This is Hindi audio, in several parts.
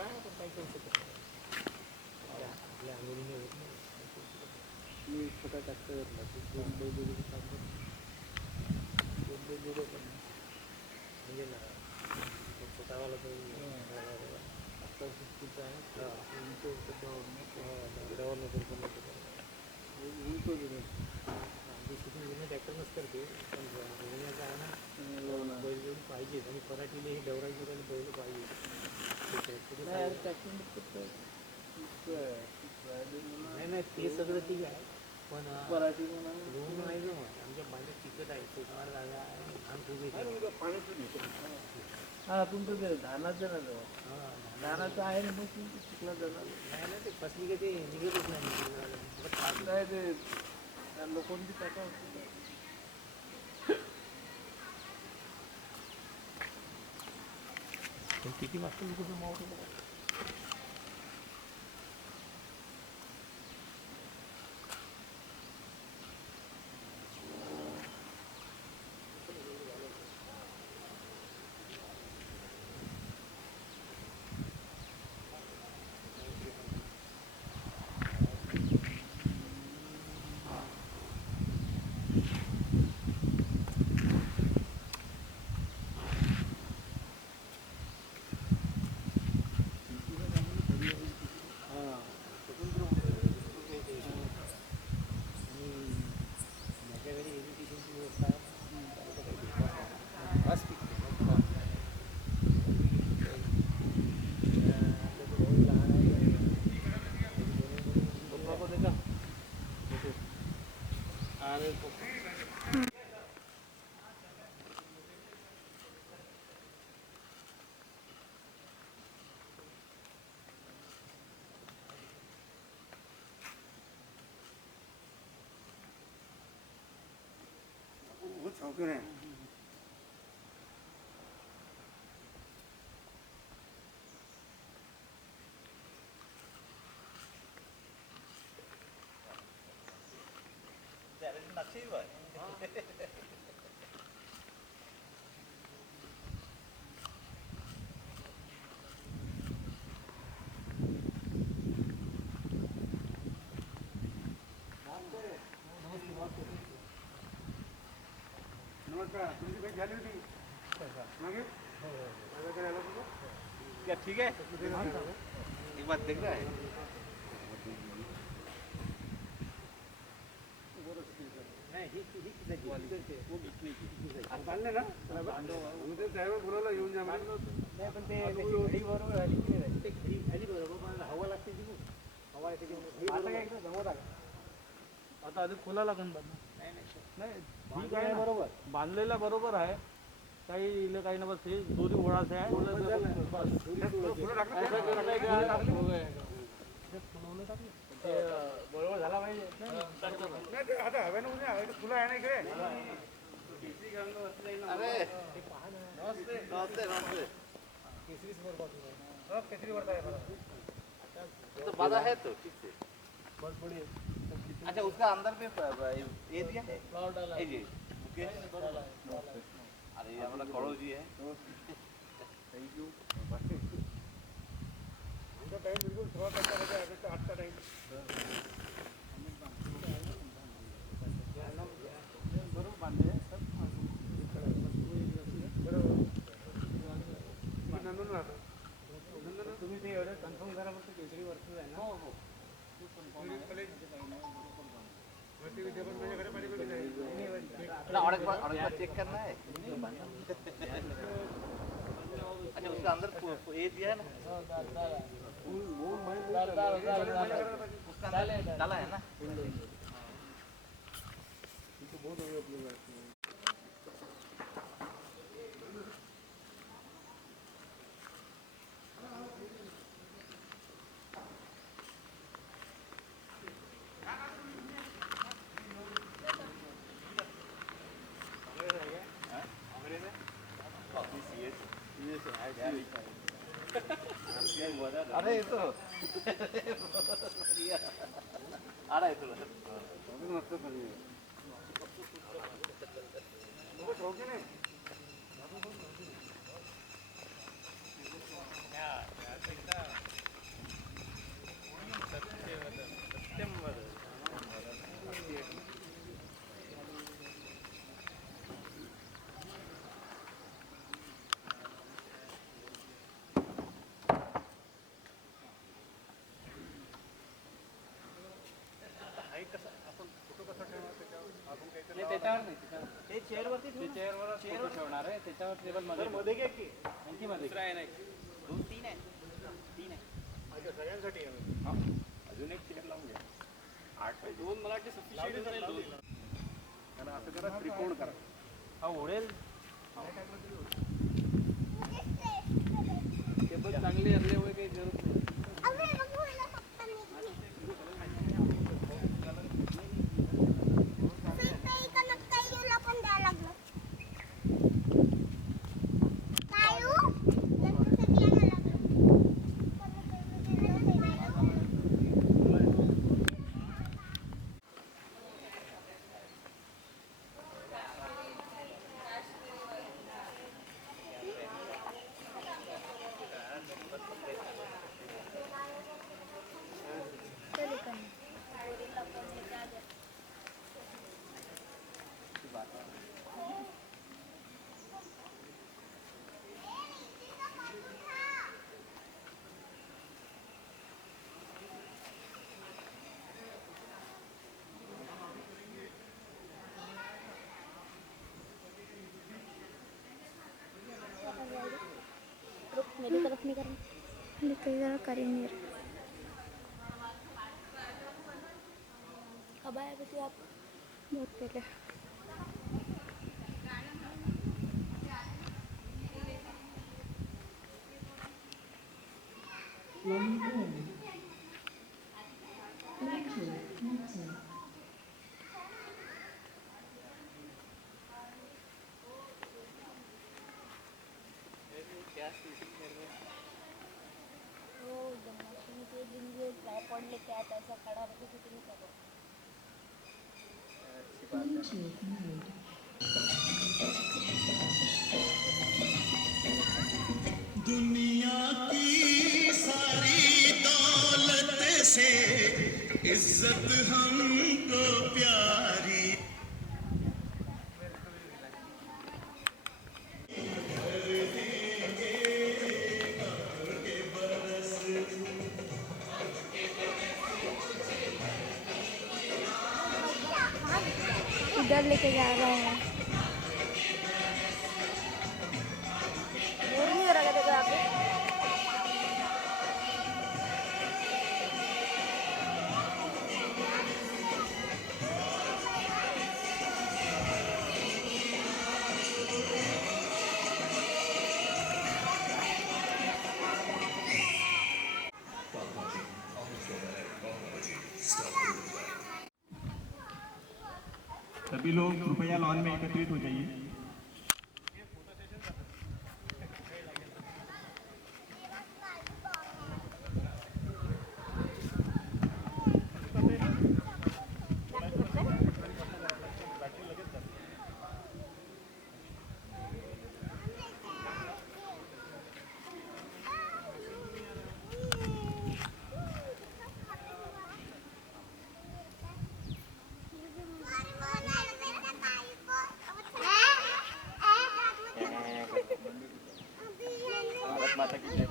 काय आपण काय करू शकत नाही. आपल्या अंगडीने होत नाही. मी छोटा ट्रॅक्टर घेतला ते 2 बैलजोडीचं काम करतो. 2 बैलजोड्या पण म्हणजे ना छोटावाला तो आता सुट्टीचा आहे डवरनं पण उलटो आमची शूटिंग जुन्या ट्रॅक्टरनंच करते पण रोवण्याचं आहे ना बैलजोडी पाहिजेत आणि पराठीला ही डवराची पण बैल पाहिजे. नाही नाही ते सगळं ठीक आहे पण पराठी रोवून नाही जमत. आमच्या पाण्यात चिकट आहे सुकणार जागा आहे धान खूप येते. हा तुमचं ते धानाचं ना जवळ धानाचं आहे ना मग चिखला जाणार नाही ना ते फसली का ते निघतच नाही ते लोकांची टाका किती वाजता कुठे मावतो नमस्कार. तुमची भेट झाली होती मागे माझ्याकडे आला तुझं क्या ठीक है एक बात देख रहा है बांधले ना ड्रायव्हर बोलायला येऊन जा नाही पण ते बरोबर खाली बरोबर हवा लागते ती हवा येते जमवत आता आधी खोला लागेल नाही ठीक आहे बरोबर बांधलेला बरोबर आहे काही काही ना बस हे दोरी ओढायचं आहे बरोबर झाला पाहिजे आता हवे ना फुलं आहे ना इकडे केसरी वर्षा है तो बाधा है तो ठीक से बहुत बढ़िया. अच्छा उसका अंदर पे ये दिया है फ्लावर डाला है जी अरे ये हमारा कौड़ो जी है थैंक यू उनका टाइम बिल्कुल 6:30 8 का टाइम बरोबर बांधले सब नंदन राहतो तुम्ही ते एवढं कन्फर्म करा फक्त केसरी वर्ष आहे ना हो चेक करना है अच्छा उसका अंदर ये दिया है ना उसका डाला है ना अरे ये तो आ रहा है थोड़ा मस्त बनी है ते चेअरवरती चेअरवर ठेवणार आहे त्याच्यावर टेबल मध्ये घ्या की आणखी मध्ये नाही 2-3 आहे 3 आहे अच्छा सगळ्यांसाठी अजून एक चेअर लावून घ्या 8 2 मला वाटते सफिशियंट असेल 2 त्याला असं करा त्रिकोण करा हा ओढेल टेबल चांगले असल्यामुळे काही जरूरत नाही मेरी तरफ नहीं करना लेकिन ज़रा करेंगे कब आए वैसे आप बहुत पहले ट्राइपॉड लेके आता ऐसा खड़ा रखे शूटिंग करो दुनिया की सारी दौलत से इज्जत हमको प्यारी इधर लेके जा रहा हूँ बोर नहीं हो रहा देखो आप सभी लोग कृपया लॉन में एकत्रित हो जाइए माता की जय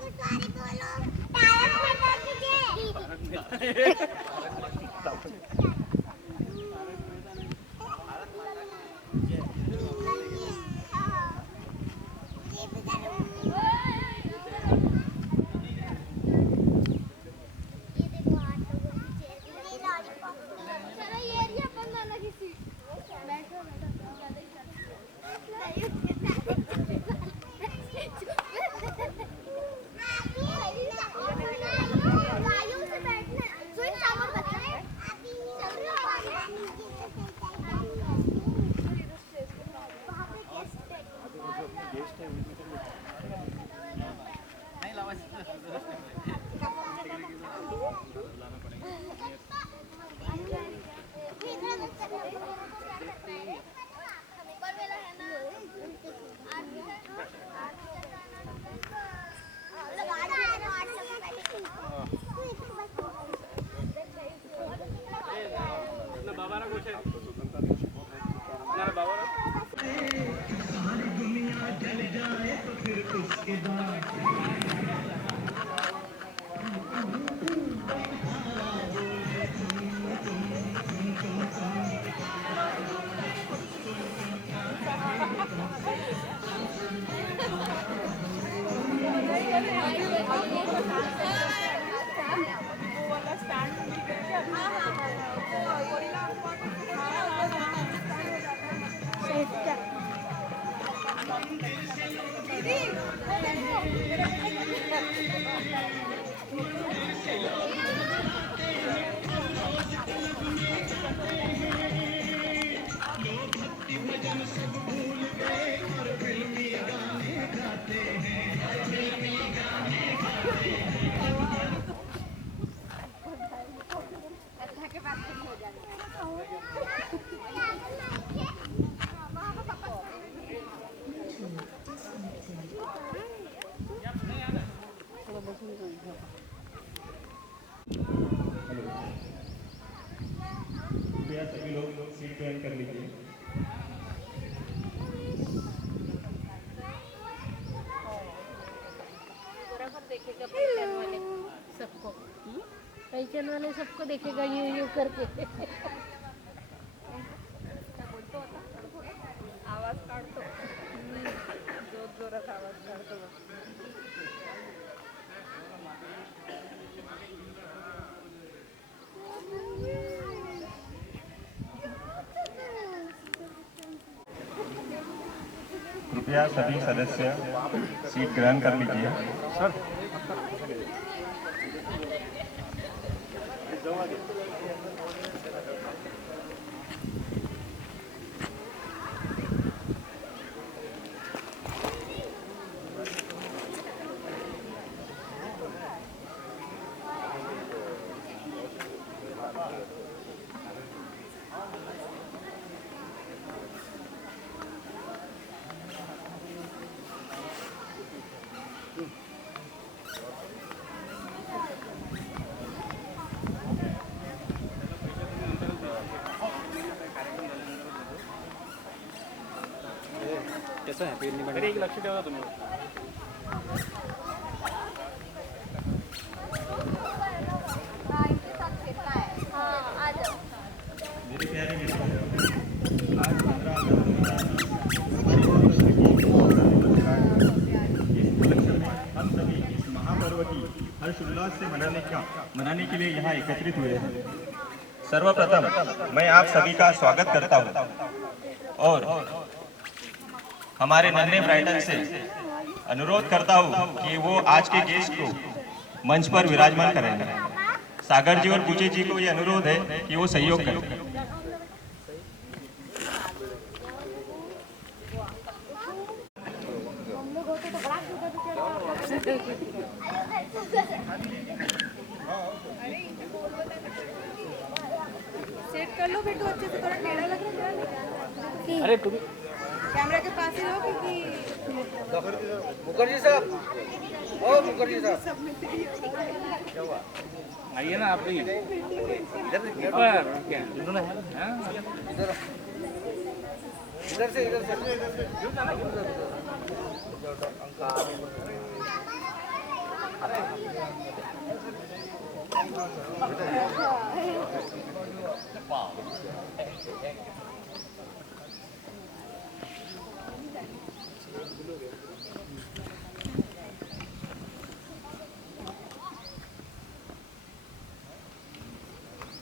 सारी दुनिया जल जाए तो फिर उसके बाद लोग सीट ग्रहण कर लीजिए। बराबर देखेगा पहचान वाले सबको, पहचान वाले सबको देखेगा यू करके। आवाज काढतो, जोरात आवाज काढतो. कृपया सभी सदस्य सीट ग्रहण कर लीजिए। सर कसं आहे पेरणी एक लक्ष ठेवा तुम्ही. मेरे प्यारे मित्रों, आज 15 इस उपलक्ष्य में हम सभी इस महापर्व की हर्षोल्लास से मनाने के लिए यहाँ एकत्रित हुए हैं। सर्वप्रथम मैं आप सभी का स्वागत करता हूँ और हमारे नन्हे ब्राइटन से अनुरोध करता हूँ कि वो आज के गेस्ट को मंच पर विराजमान करेंगे। सागर जी और पूजे जी को ये अनुरोध है कि वो सहयोग करें। सेट कर लो बेटू, अच्छे से, थोड़ा टेढ़ा लग रहा है. अरे तुम्ही कैमरा के पास ही रहो क्योंकि मुखर्जी साहब, ओ मुखर्जी साहब, आइए ना आप भी इधर से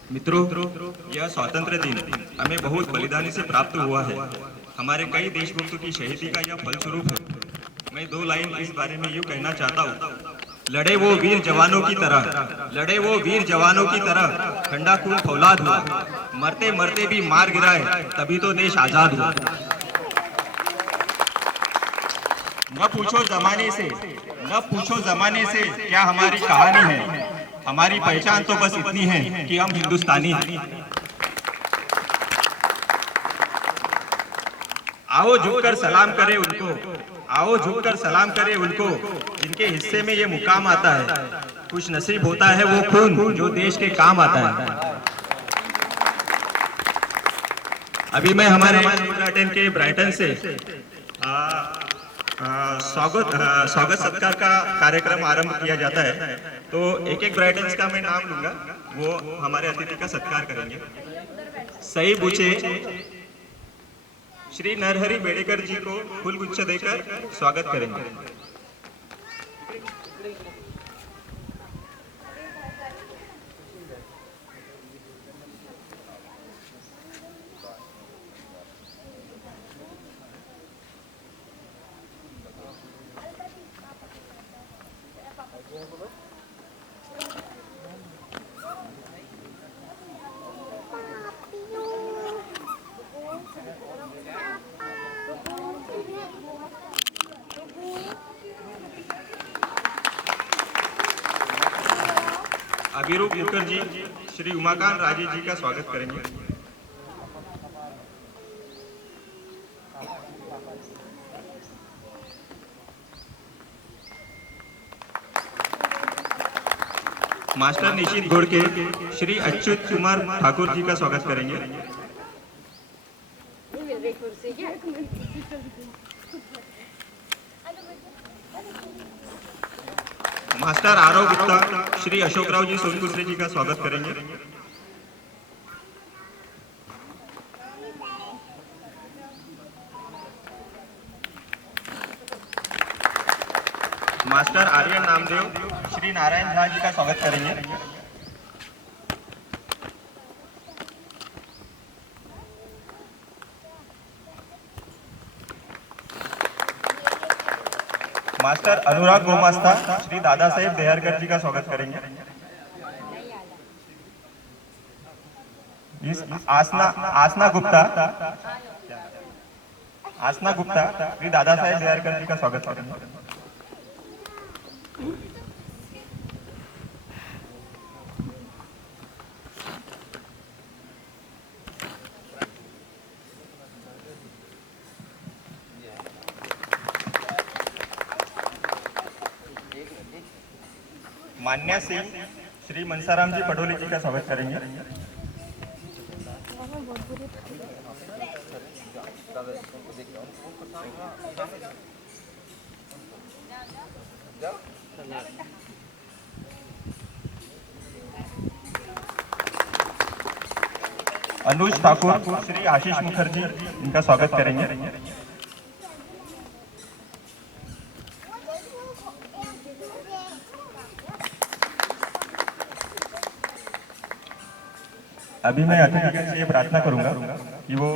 मित्रों, यह स्वतंत्र दिन हमें बहुत बलिदानी से प्राप्त हुआ है। हमारे कई देशभक्तों की शहीदी का यह फलस्वरूप है। मैं दो लाइन इस बारे में यूँ कहना चाहता हूँ। लड़े वो वीर जवानों की तरह, लड़े वो वीर जवानों की तरह, ठंडा खून फौलाद हुआ, मरते मरते भी मार गिराए, तभी तो देश आजाद हुआ। न पूछो जमाने से क्या हमारी कहानी है, हमारी पहचान तो बस इतनी है कि हम हिंदुस्तानी हैं। आओ झुककर सलाम करें उनको, आओ झुककर सलाम करें उनको, जिनके हिस्से में ये मुकाम आता है। खुश नसीब होता है वो खून जो देश के काम आता है। अभी मैं हमारे ब्राइटन के ब्राइटन से स्वागत सत्कार का कार्यक्रम आरंभ किया जाता है। तो एक एक ब्राइटन्स का मैं नाम लूंगा, वो हमारे अतिथि का सत्कार करेंगे। सही पूछे श्री नरहरि बेड़ेकर जी को फूलगुच्छ देकर स्वागत करेंगे। अभिरूप मुखर्जी श्री उमाकांत राजे जी का स्वागत करेंगे। मास्टर निशित घोड़के श्री अच्युत कुमार ठाकुर जी का स्वागत करेंगे। दे कुर्सी घ्या. मास्टर आरव गुप्ता श्री अशोकराव जी सोनकुसरे जी का स्वागत करेंगे। मास्टर आर्यन नामदेव श्री नारायण झा जी का स्वागत करेंगे। मास्टर अनुराग गोमास्ता श्री दादा साहेब देहरकर जी का स्वागत करेंगे। आसना गुप्ता श्री दादा साहेब देहरकर जी का स्वागत करेंगे। मान्या सिंह श्री मनसाराम जी पडोली जी का स्वागत करेंगे। अनुज ठाकुर श्री आशीष मुखर्जी इनका स्वागत करेंगे। अभी मैं अतिथि से ये प्रार्थना करूंगा कि वो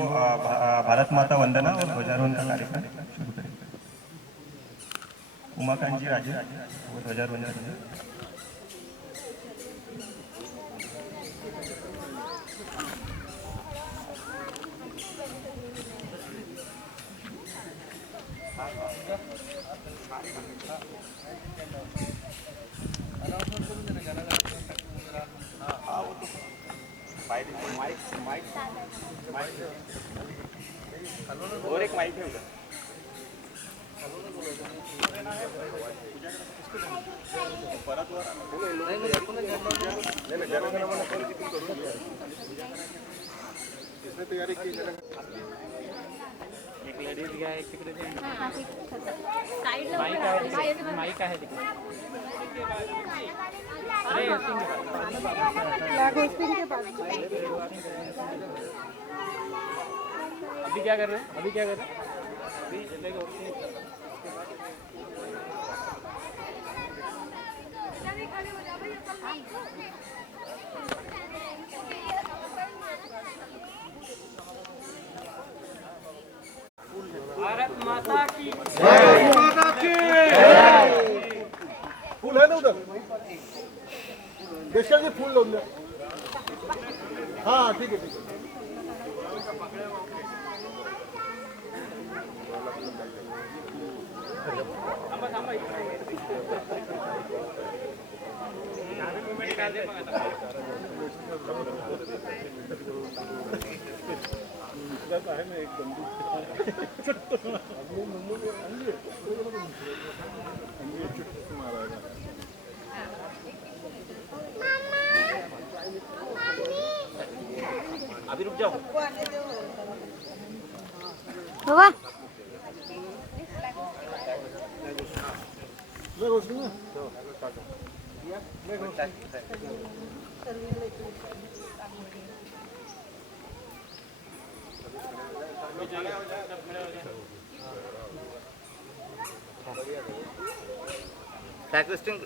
भारत माता वंदना और ध्वजारोहण का कार्यक्रम शुरू करेंगे। उमाकांत जी राजे वो ध्वजारोहण करेंगे। और एक माइक है उधर। एक लेडीज घ्या, एक तिकडे साईडला माईक आहे तिकडे. अभी क्या कर रहे हैं? अभी क्या कर रहे हैं? भारत माता की जय. माता की फूल है ना उधर, देशाचे फूल लावून द्या. हाँ ठीक आहे. आहे ना एक बंदूक अभी रुक जाओ. Practicing.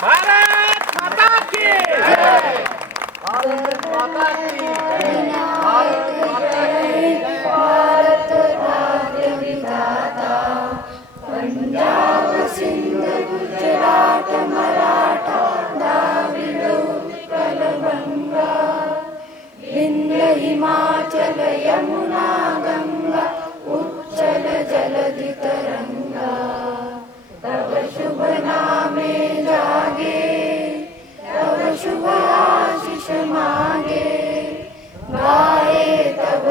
भारत माता की जय. भारत माता की जय. भारत माता की जय. भारत भाग्य विधाता पंजाब सिंध गुजरात मराठा द्राविड उत्कल बंगा विंध्य हिमाचल यमुना गंगा उच्चल जलधि तरंगा तव शुभ नामे जागे तव शुभ आशीष मांगे गाए तव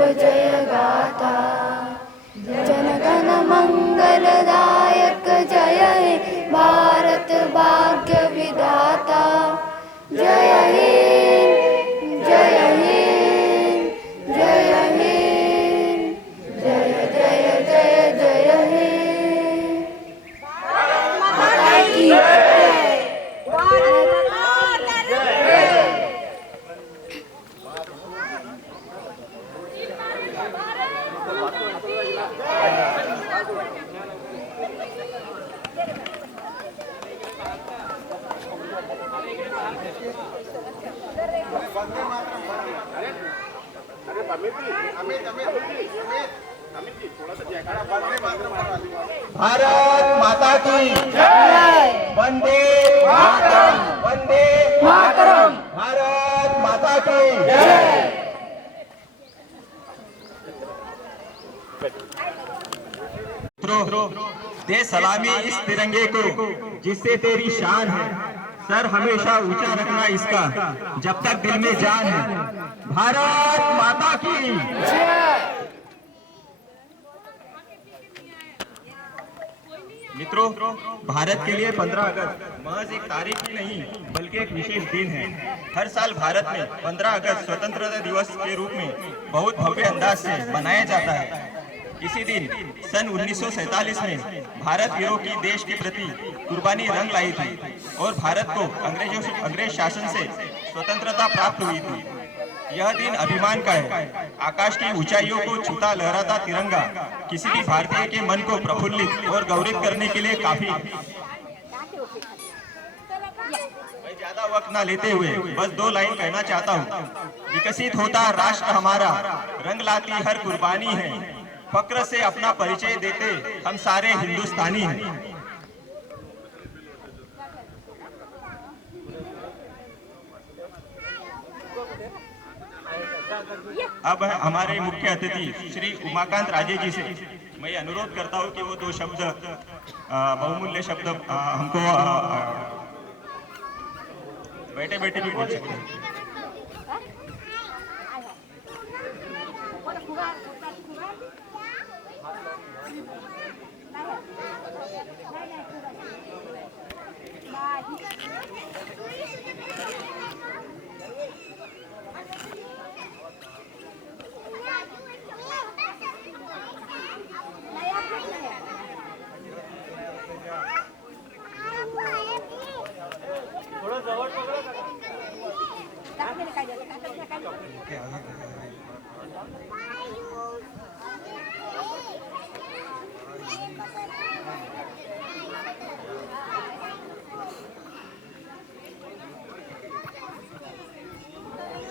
भारत माता की जय। वंदे मातरम। वंदे मातरम। भारत माता की जय। दे सलामी इस तिरंगे को जिससे तेरी शान है, सर हमेशा ऊंचा रखना इसका जब तक दिल में जान है। भारत माता की जय। मित्रों, भारत के लिए 15 अगस्त महज एक तारीख ही नहीं बल्कि एक विशेष दिन है। हर साल भारत में 15 अगस्त स्वतंत्रता दिवस के रूप में बहुत भव्य अंदाज से मनाया जाता है। इसी दिन सन 1947 में भारत वीरों की देश के प्रति कुर्बानी रंग लाई थी और भारत को अंग्रेज शासन से स्वतंत्रता प्राप्त हुई थी। यह दिन अभिमान का है। आकाश की ऊंचाइयों को छूता लहराता तिरंगा किसी भी भारतीय के मन को प्रफुल्लित और गौरवित करने के लिए काफी। मैं ज्यादा वक्त ना लेते हुए बस 2 लाइन कहना चाहता हूँ। विकसित होता राष्ट्र हमारा, रंग लाती हर कुर्बानी है, फक्र से अपना परिचय देते हम सारे हिंदुस्तानी हैं। अब हमारे मुख्य अतिथि श्री उमाकांत राजे जी से मैं अनुरोध करता हूं कि वो 2 शब्द बहुमूल्य शब्द हमको बैठे बैठे भी बोल सकते हैं।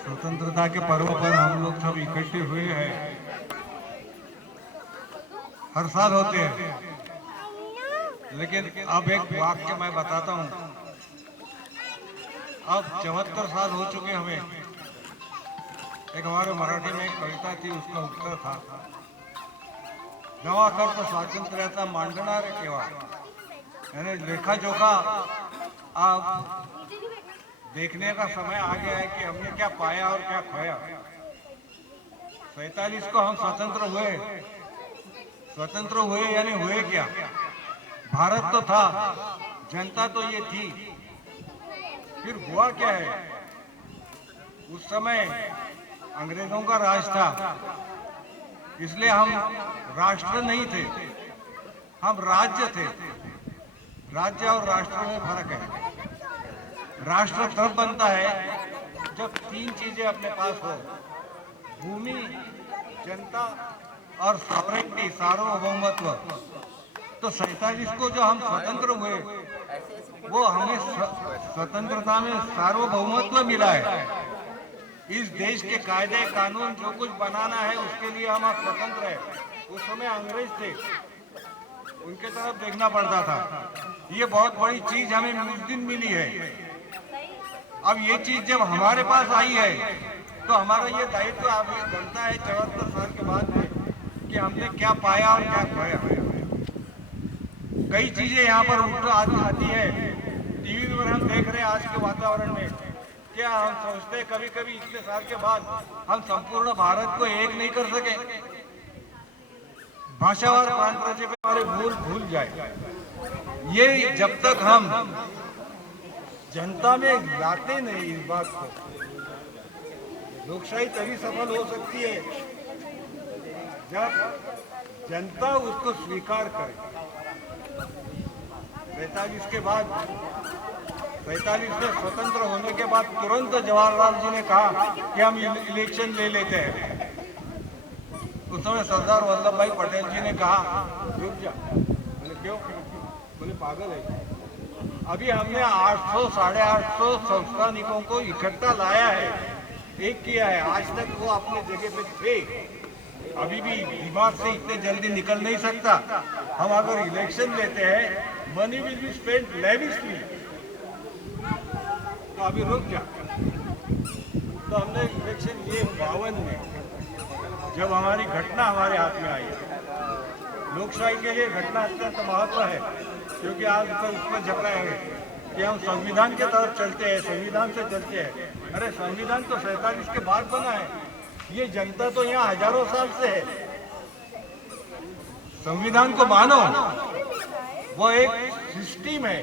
स्वतंत्रता के पर्व पर हम लोग सब इकट्ठे हुए हैं। हर साल होते हैं, लेकिन अब एक वाक्य मैं बताता हूँ। अब 74 साल हो चुके हमें। एक हमारे मराठी में एक कविता थी, उसका उत्तर था, नवा खर्च स्वातंत्र्याचा मांडणारे केव्हा। यानी लेखा जोखा अब देखने का समय आ गया है कि हमने क्या पाया और क्या खोया। 47 को हम स्वतंत्र हुए यानी हुए क्या? भारत तो था, जनता तो ये थी, फिर हुआ क्या है? उस समय अंग्रेजों का राज था, इसलिए हम राष्ट्र नहीं थे, हम राज्य थे। राज्य और राष्ट्र में फर्क है। राष्ट्र तब बनता है जब 3 चीजें अपने पास हो, भूमि, जनता और सॉवरेनिटी, सार्वभौमत्व। तो 47 को जो हम स्वतंत्र हुए, वो हमें स्वतंत्रता में सार्वभौमत्व मिला है। इस देश के कायदे कानून जो कुछ बनाना है उसके लिए हम स्वतंत्र है। उस समय अंग्रेज थे, उनके तरफ देखना पड़ता था। ये बहुत बड़ी चीज हमें उस दिन मिली है। अब ये चीज जब हमारे पास आई है तो हमारा ये दायित्व अभी बनता है 74 साल के बाद में कि हमने क्या पाया और क्या खोया। कई चीजें यहाँ पर उल्टा आती है। टीवी पर हम देख रहे हैं आज के वातावरण में, क्या हम सोचते कभी कभी इतने साल के बाद हम संपूर्ण भारत को एक नहीं कर सके? भाषावार प्रांत राज्य पे हमारे भूल जाए। ये जब तक हम जनता में लाते नहीं इस बात को, लोकशाही तभी सफल हो सकती है जब जनता उसको स्वीकार करे। 47 के बाद, 47 में स्वतंत्र होने के बाद तुरंत जवाहरलाल जी ने कहा कि हम इलेक्शन ले लेते हैं। उस समय सरदार वल्लभ भाई पटेल जी ने कहा रुक जा। बोले क्यों? बोले पागल है। अभी हमने 800 साढ़े 800 संस्थानिकों को इकट्ठा लाया है एक किया है। आज तक वो अपने जगह पे थे, अभी भी दिमाग से इतने जल्दी निकल नहीं सकता। हम अगर इलेक्शन लेते हैं, money will be spent lavishly, तो अभी रुक जा। तो हमने इलेक्शन लिए 52 में, जब हमारी घटना हमारे हाथ में आई। लोकशाही के लिए घटना अत्यंत महत्व है, क्योंकि आज तक उसमें झगड़ा है कि हम संविधान के तरफ चलते हैं, संविधान से चलते हैं। अरे संविधान तो 47 के बाद बना है, ये जनता तो यहाँ हजारों साल से है। संविधान को मानो, वो एक सिस्टम है,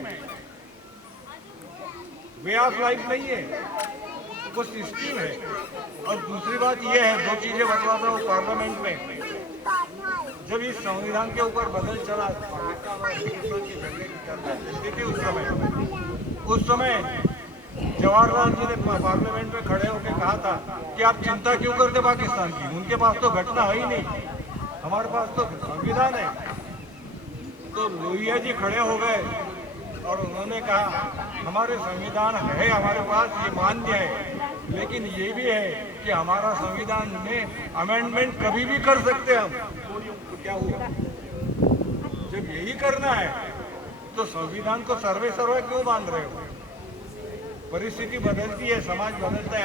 वे ऑफ लाइफ नहीं है, वो सिस्टम है। और दूसरी बात ये है, दो चीजें बतलाता हूँ। पार्लियामेंट में जब इस संविधान के ऊपर बदल चला, उस समय जवाहरलाल जी ने पार्लियामेंट में खड़े होकर कहा था कि आप चिंता क्यों करते पाकिस्तान की, उनके पास तो घटना है ही नहीं, हमारे पास तो संविधान है। तो लोहिया जी खड़े हो गए और उन्होंने कहा हमारे संविधान है, हमारे पास ये मान्य है, लेकिन ये भी है कि हमारा संविधान में अमेंडमेंट कभी भी कर सकते हैं हम। तो क्या हुआ, जब यही करना है तो संविधान को सर्वे सर्वे क्यों बांध रहे हो? परिस्थिति बदलती है, समाज बदलता है।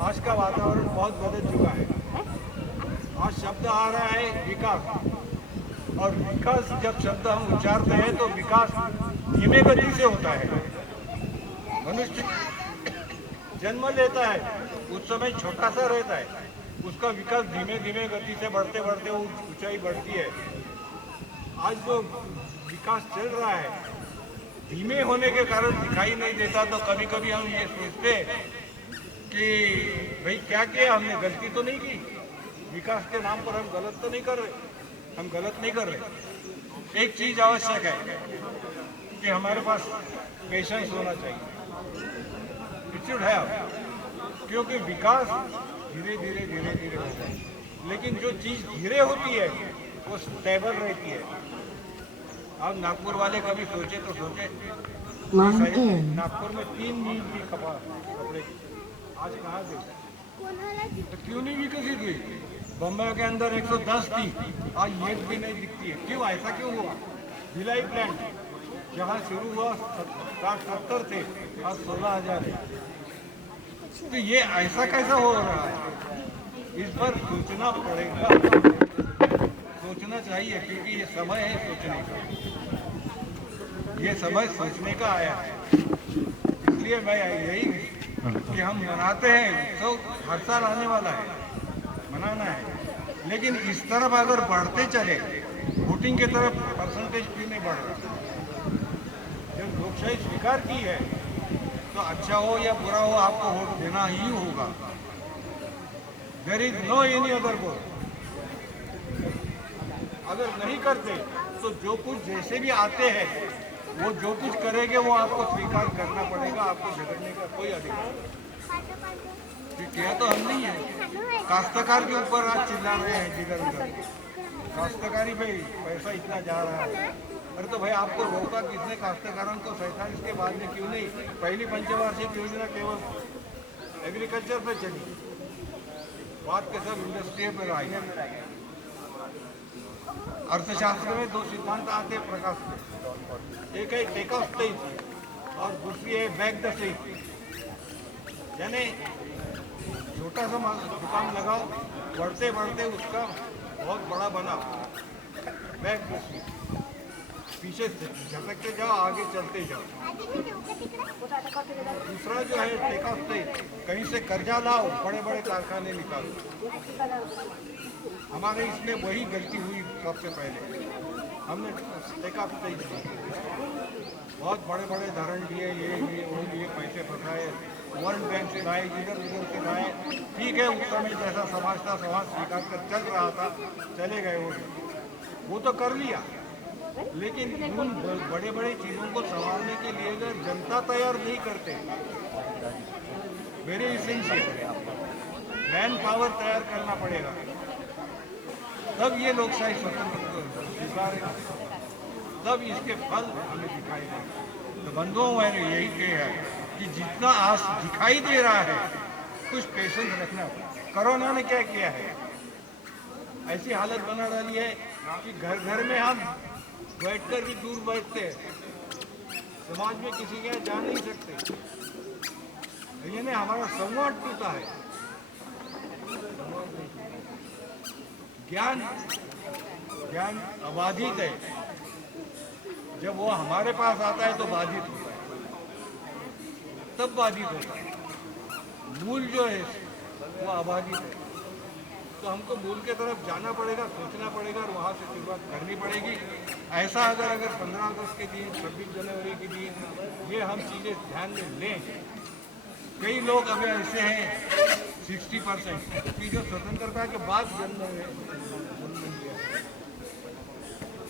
आज का वातावरण बहुत बदल चुका है। आज शब्द आ रहा है विकास, और विकास जब शब्द हम उच्चारते हैं तो विकास धीमे गति से होता है। मनुष्य जन्म लेता है, उस समय छोटा सा रहता है, उसका विकास धीमे धीमे गति से बढ़ते बढ़ते वो ऊंचाई बढ़ती है। आज जो विकास चल रहा है, धीमे होने के कारण दिखाई नहीं देता। तो कभी कभी हम ये सोचते कि भाई क्या किया हमने, गलती तो नहीं की, विकास के नाम पर हम गलत तो नहीं कर रहे, हम गलत नहीं कर रहे। एक चीज आवश्यक है कि हमारे पास पेशेंस होना चाहिए, इट शुड हैव, क्योंकि विकास धीरे धीरे धीरे धीरे होता है, लेकिन जो चीज धीरे होती है वो स्टेबल रहती है। अब नागपुर वाले कभी सोचे तो सोचे, नागपुर में 3 मील की कपड़े आज कहाँ गई, तो क्यों नहीं विकसित हुई? बम्बई के अंदर 110 थी, आज एक भी नहीं दिखती है। क्यों, ऐसा क्यों हुआ? भिलाई प्लांट जहाँ शुरू हुआ 60-70 थे, आज 16,000 है। तो ये ऐसा कैसा हो रहा है? इस पर सोचना पड़ेगा, सोचना चाहिए, क्योंकि ये समय है सोचने का, ये समय सोचने का आया है। इसलिए मैं यही कि हम मनाते हैं, तो हर साल आने वाला है, मनाना है, लेकिन इस तरफ अगर बढ़ते चले, वोटिंग की तरफ परसेंटेज क्यों नहीं बढ़ रहा? जब लोकशाही स्वीकार की है तो अच्छा हो या बुरा हो आपको वोट देना ही होगा। There is no any other goal. अगर नहीं करते तो जो कुछ जैसे भी आते हैं, वो जो कुछ करेंगे वो आपको स्वीकार करना पड़ेगा, आपको झगड़ने का कोई अधिकार नहीं। किया तो हम नहीं है। काश्तकार के ऊपर आज चिल्ला रहे हैं जिधर उधर, काश्तकारी पे पैसा इतना जा रहा है। अरे तो भाई आपको रोका किसने? काश्तकारों को 47 के बाद में क्यों नहीं? पहली पंचवार्षिक योजना केवल एग्रीकल्चर पे चली, बात के सब इंडस्ट्री पर आई। अर्थशास्त्र में 2 सिद्धांत आते प्रकाश में, एक है टेक ऑफ स्टेज और दूसरी है बैक द स्टेज। यानी छोटा सा दुकान लगाओ, बढ़ते बढ़ते उसका बहुत बड़ा बना, बैक द स्टेज, पीछे झटकते जाओ, आगे चलते जाओ। दूसरा जो है टेक ऑफ स्टेज, कहीं से कर्जा लाओ, बड़े बड़े कारखाने निकालो। हमारे इसमें वही गलती हुई सबसे पहले, हमने टेक ऑफ स्टेज बहुत बड़े बड़े धरण लिए, ये लिए वो लिए, पैसे फंसाए, वर्ल्ड बैंक से लाए, इधर उधर से लाए। ठीक है, उस समय जैसा समाज था, समाज स्वीकार कर चल रहा था, चले गए वो तो कर लिया, लेकिन उन बड़े बड़े चीज़ों को संभालने के लिए अगर जनता तैयार नहीं करते, वेरी इसेंशियल मैन पावर तैयार करना पड़ेगा, तब ये लोकशाही स्वतंत्र स्वीकार, तब इसके फल हमें दिखाई देंगे। तो बंधुओं, मैंने यही कहा है कि जितना आज दिखाई दे रहा है कुछ पेशेंस रखना। कोरोना ने क्या किया है, ऐसी हालत बना डाली है कि घर घर में हम बैठकर भी दूर बैठते हैं, समाज में किसी के यहाँ जा नहीं सकते। यानी हमारा संवाद टूटा है। ज्ञान अबाधित है, जब वो हमारे पास आता है तो बाधित होता है, तब बाधित होता है। मूल जो है वो अबाधित है, तो हमको मूल के तरफ जाना पड़ेगा, सोचना पड़ेगा और वहाँ से शुरुआत करनी पड़ेगी। ऐसा अगर 15 अगस्त के दिन, 26 जनवरी के दिन ये हम चीज़ें ध्यान में लें। कई लोग अभी ऐसे हैं 60% कि जो स्वतंत्रता के बाद जन्म लिया,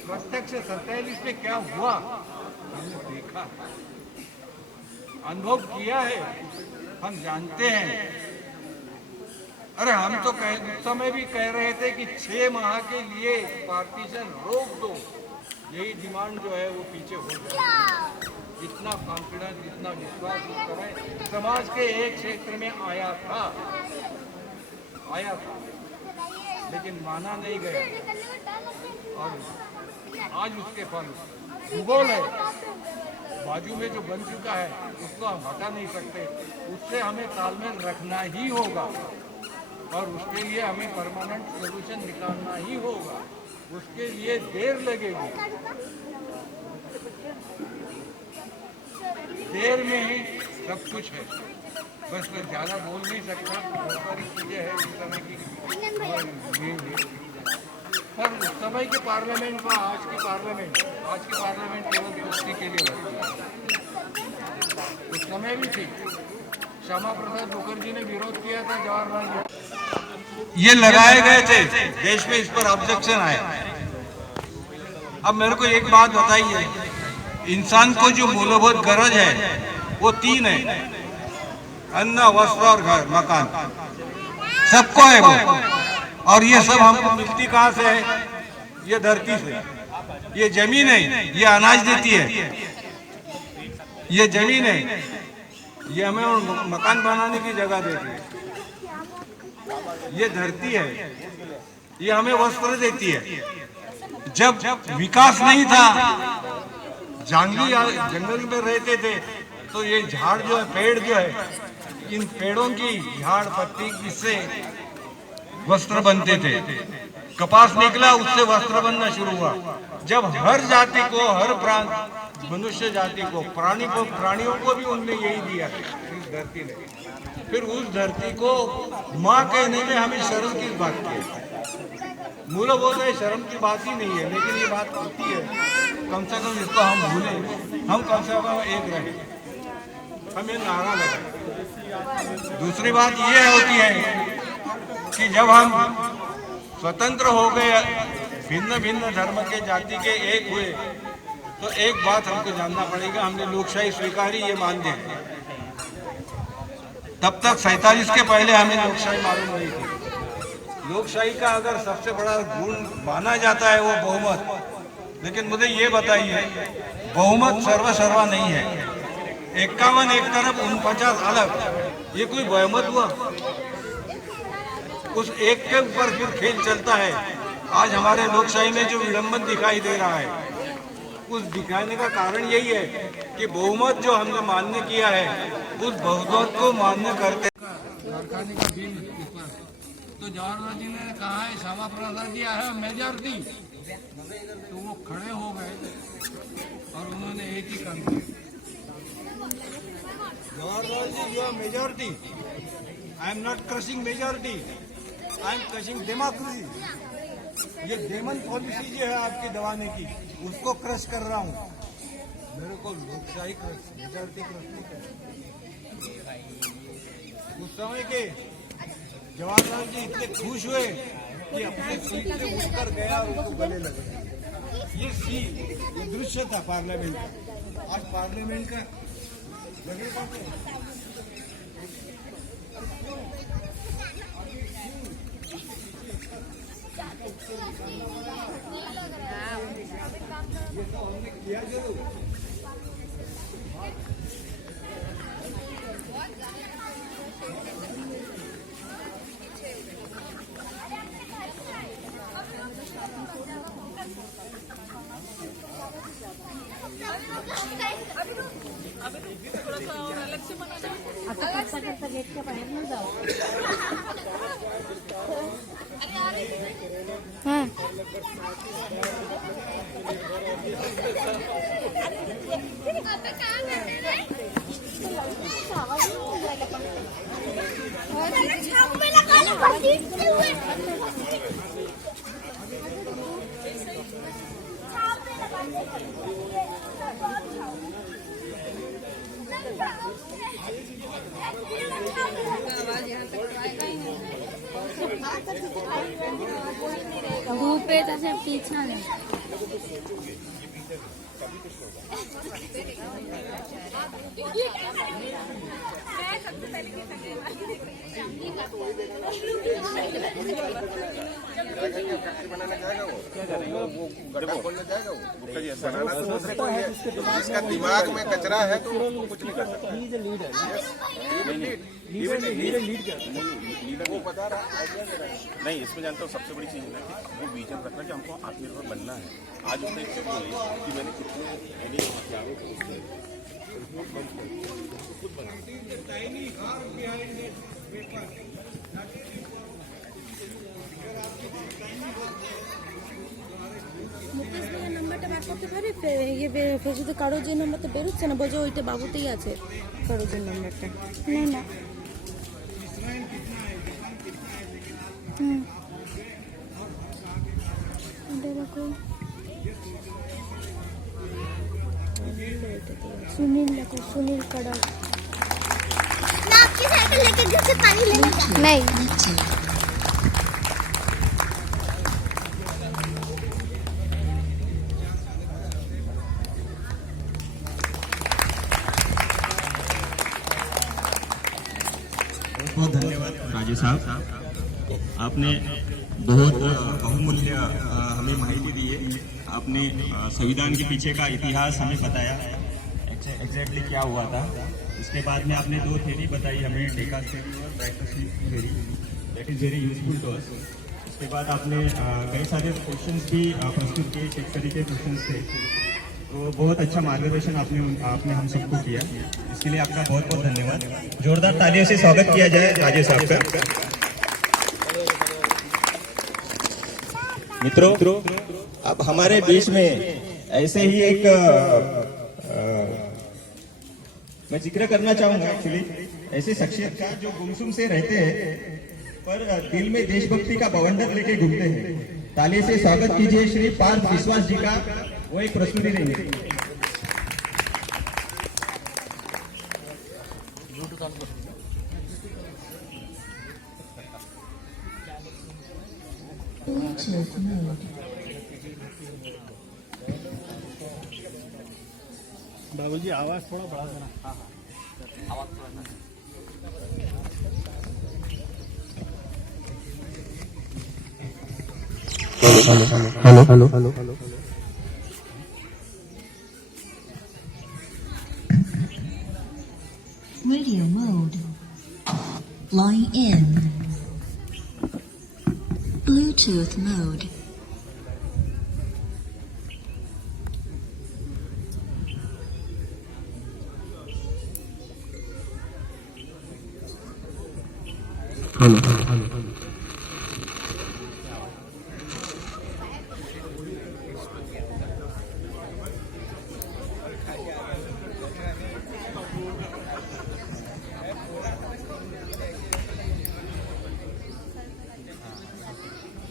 प्रत्यक्ष 47 में क्या हुआ हमने देखा, अनुभव किया है, हम जानते हैं। अरे हम तो उस समय भी कह रहे थे कि 6 माह के लिए पार्टीशन रोक दो, यही डिमांड जो है वो पीछे हो जाए। इतना कॉन्फिडेंस, इतना विश्वास उस समय समाज के एक क्षेत्र में आया था, लेकिन माना नहीं गया। और आज उसके फल भूगोल है, बाजू में जो बन चुका है उसको हम हटा नहीं सकते, उससे हमें तालमेल रखना ही होगा और उसके लिए हमें परमानेंट सोल्यूशन निकालना ही होगा। उसके लिए देर लगेगी, देर में ही सब कुछ है। बस मैं ज़्यादा बोल नहीं सकता, बहुत सारी चीज़ें हैं इस समय की, पर उस समय के पार्लियामेंट व आज की पार्लियामेंट केवल कुश्ती के लिए बनती है। उस समय भी थी, श्यामा प्रसाद मुखर्जी ने विरोध किया था जवाहरलाल नेहरू, ये लगाए गए थे, देश में इस पर ऑब्जेक्शन आया। अब मेरे को एक बात बताइए, इंसान को जो मूलभूत गरज है वो 3 है, अन्न, वस्त्र और घर, मकान, सबको है वो। और ये सब हमको मिलती कहाँ से है? ये धरती से। ये जमीन है, ये अनाज देती है, ये जमीन है, ये हमें मकान बनाने की जगह देती है, ये धरती है, ये हमें वस्त्र देती है। जब विकास नहीं था, जंगल में रहते थे, तो ये झाड़ जो है, पेड़ जो है, इन पेड़ों की झाड़ पत्ती, इससे वस्त्र बनते थे। कपास निकला, उससे वस्त्र बनना शुरू हुआ। जब हर जाति को, हर प्रांत, मनुष्य जाति को, प्राणियों को भी उनने यही दिया इस धरती ने। फिर उस धरती को माँ कहने में हमें शर्म की बात की है। मूलभूत है, शर्म की बात ही नहीं है, लेकिन ये बात होती है। कम से कम इसको हम भूलें, हम कम से कम एक रहे, हम ये नारा लगाए। दूसरी बात ये होती है कि जब हम स्वतंत्र हो गए, भिन्न भिन्न धर्म के, जाति के एक हुए, तो एक बात हमको जानना पड़ेगा, हमने लोकशाही स्वीकारी, ये मानते हैं। तब तक 47 के पहले हमें लोकशाही मालूम नहीं थी। लोकशाही का अगर सबसे बड़ा गुण माना जाता है वो बहुमत, लेकिन मुझे ये बताइए, बहुमत सर्वा नहीं है। 51 एक तरफ, 49 अलग, ये कोई बहुमत हुआ? उस एक के ऊपर फिर खेल चलता है। आज हमारे लोकशाही में जो विडंबन दिखाई दे रहा है, उस दिखाने का कारण यही है कि बहुमत जो हमने मान्य किया है, उस बहुमत को मान्य करते कारखाने का बिल तो जवाहरलाल जी ने कहा है, श्यामा प्रसाद जी आया मेजॉरिटी, तो वो खड़े हो गए और उन्होंने एक ही काम किया। Jawaharlal ji, you are majority, I am not crushing majority, I am crushing democracy. ये डेमन पॉलिसी जो है आपकी दबाने की, उसको क्रश कर रहा हूँ। मेरे को लोकशाही क्रश, मेजॉरिटी क्रश नहीं करनी। उस समय के जवाहरलाल जी इतने खुश हुए कि अपने सीट से उठकर गया और उसको गले लगे। ये दृश्य था पार्लियामेंट का। आज पार्लियामेंट का लगे पाते ये तो हमने किया जरूर। गेटच्या बाहेर न जाऊ. हां धूप है तसे पीछा नहीं. बनाना जाएगा वो गड्ढा खोलने जाएगा वो बनाना तो दूसरे को है. जिसका दिमाग में कचरा है तो वो कुछ नहीं कर सकता. वो बता रहा आइडिया दे रहा है. नहीं, इसमें जानता हूँ सबसे बड़ी चीज़ है ना कि वो विजन रखना कि हमको आत्मनिर्भर बनना है. आज उसने एक चीज बोली कि मैंने कितने यानी हथियारों को उसने মুকেশ ভাইয়ের নাম্বারটা ব্যাক করতে পারি? ফেসবুকে কারোর যে নাম্বারটা বেরোচ্ছে না, বলছে ওইটা বাবুতেই আছে কারোর যে নাম্বারটা. नहीं ना. देखो सुनील देखो, सुनील कड़ा आपकी साइकिल लेके घर से पानी लेने जा. नहीं. बहुत धन्यवाद राजेश साहब. आपने बहुत बहुमूल्य हमें माहिती दी है. आपने संविधान के पीछे का इतिहास हमें बताया, एग्जैक्टली क्या हुआ था. इसके बाद में आपने 2 थ्योरी बताई हमें, डेका थ्योरी और brightness theory. That is very useful to us. इसके बाद आपने कई सारे क्वेश्चंस भी प्रस्तुत किए, किस तरीके के क्वेश्चंस थे. तो बहुत अच्छा मार्गदर्शन आपने हम सबको किया. इसके लिए आपका बहुत बहुत धन्यवाद. जोरदार तालियों से स्वागत किया जाए राजेश साहब का. मित्रों, अब हमारे बीच में ऐसे ही एक मैं जिक्र करना चाहूंगा एक्चुअली, ऐसे शख्सियत का जो गुमसुम से रहते हैं पर दिल में देशभक्ति का बवंडर लेके घूमते हैं. ताली से स्वागत कीजिए श्री पार्थ विश्वास जी का. वो एक प्रस्तुति देंगे. बाबूजी आवाज थोड़ा बढ़ा देना. हाँ हाँ, आवाज थोड़ा. Hello. Radio mode. Line in. Bluetooth mode. Hello.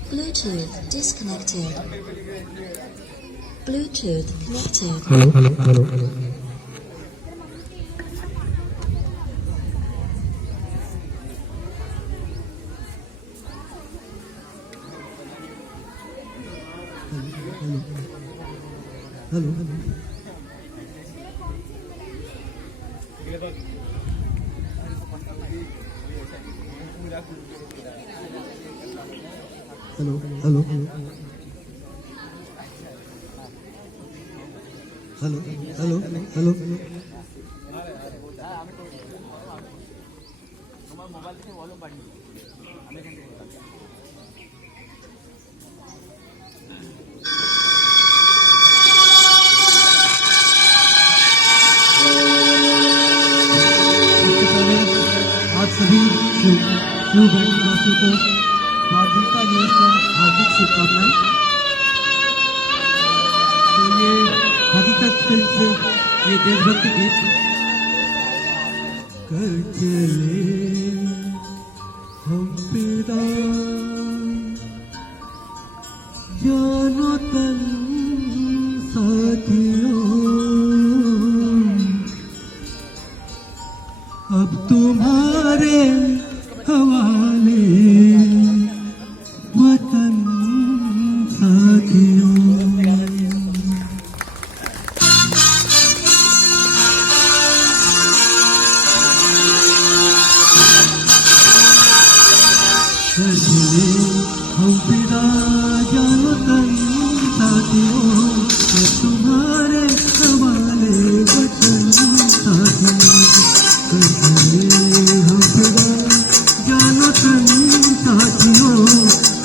Bluetooth disconnected. Bluetooth connected. Hello. आज सभी शुभकामनाएं। तो ये हकीकत फिल्म से ये देशभक्ति गीत कर चले हम पिता जानो तन साथियों, अब तुम्हारे हवाले वतन साथियों। सजने हम पिता जानो तन साथियों, अब तुम्हारे हवाले वतन साथियों। सजने हम पिता जानो तन साथियों,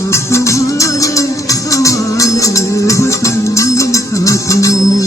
अब तुम्हारे हवाले वतन साथियों।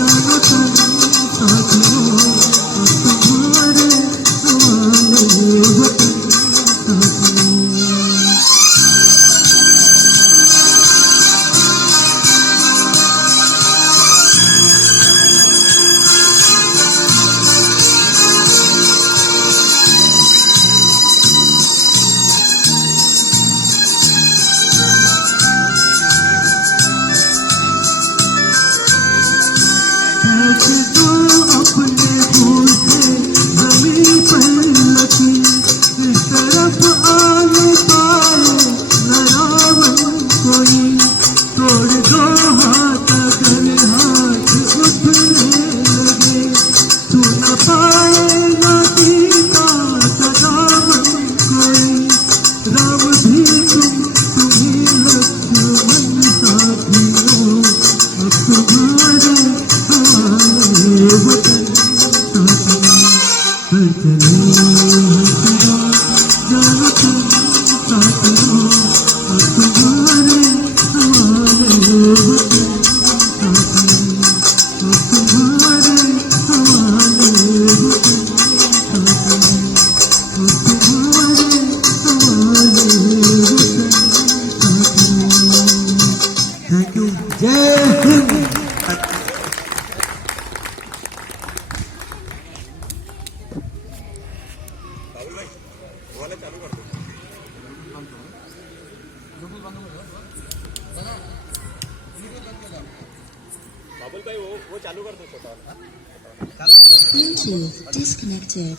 जानो तन साथियों। Bluetooth disconnected.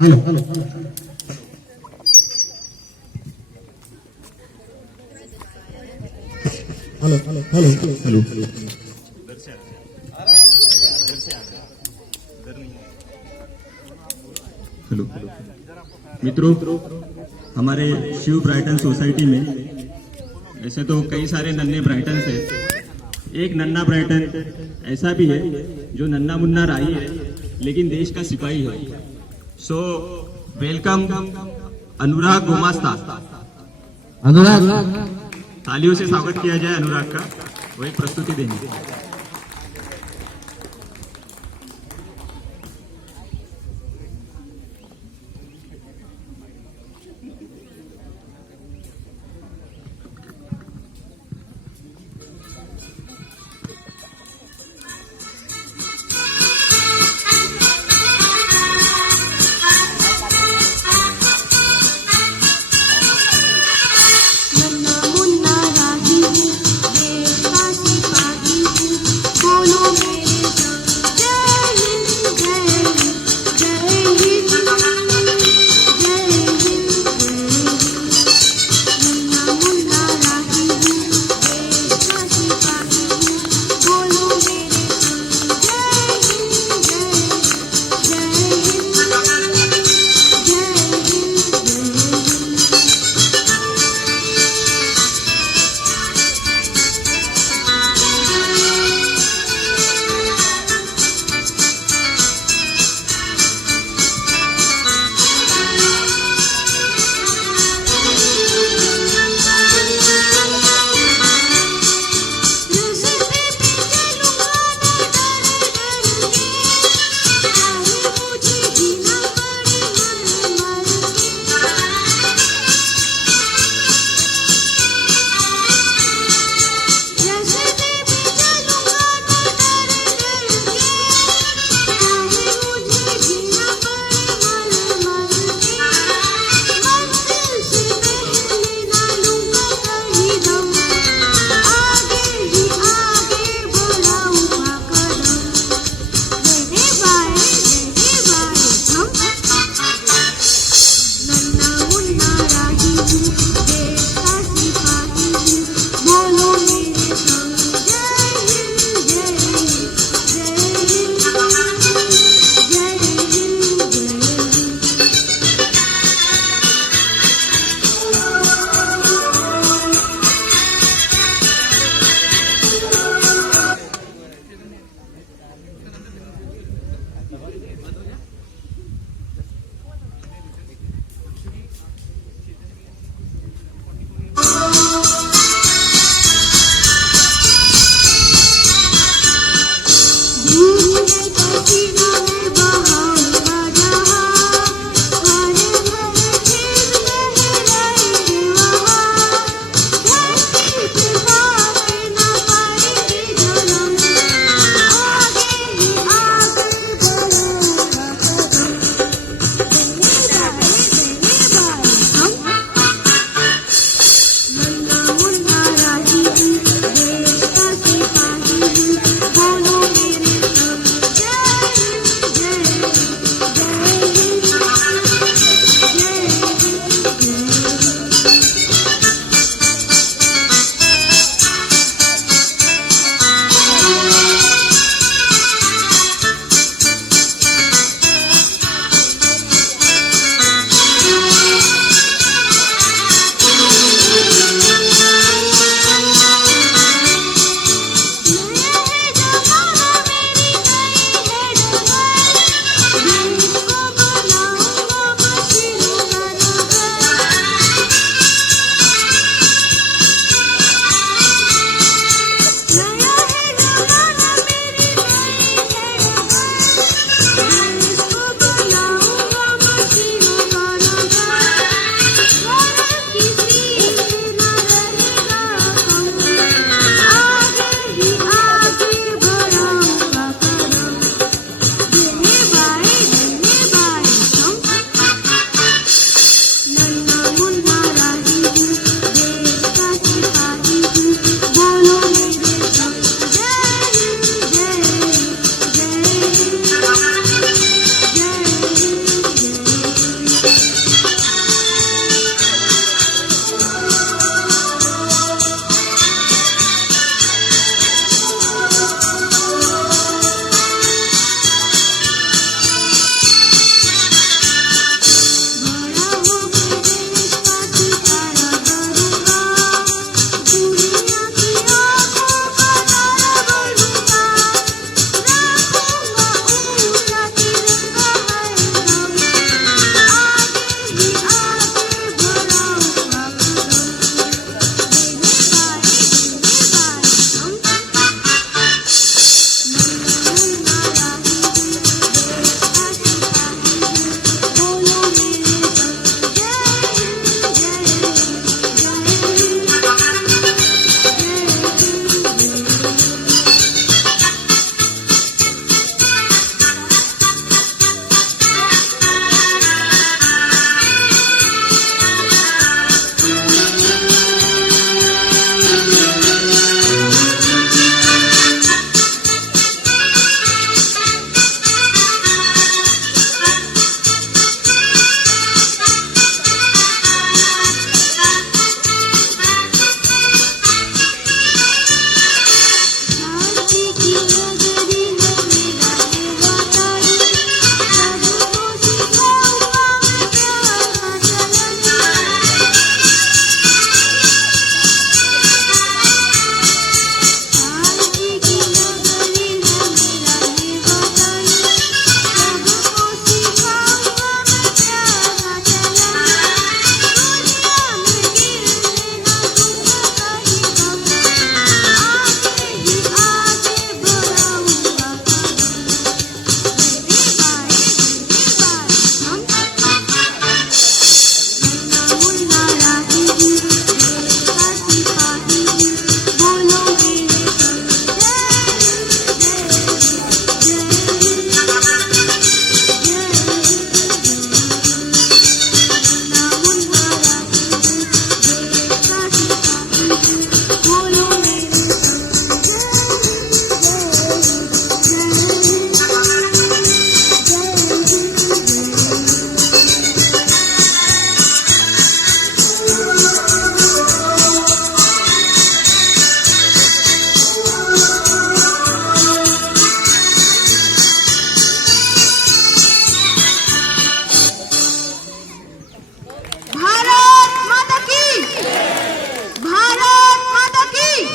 हेलो हेलो मित्रों, हमारे शिव ब्राइटन सोसाइटी में ऐसे तो कई सारे नन्हे ब्राइटन है। एक नन्हा ब्राइटन ऐसा भी है जो नन्हा मुन्ना राही है लेकिन देश का सिपाही है। सो वेलकम अनुराग गोमास्ता। अनुराग तालियों से स्वागत किया जाए अनुराग का, वो एक प्रस्तुति देंगे। नन्ना मुन्ना राही हूँ, देश का सिपाही हूँ।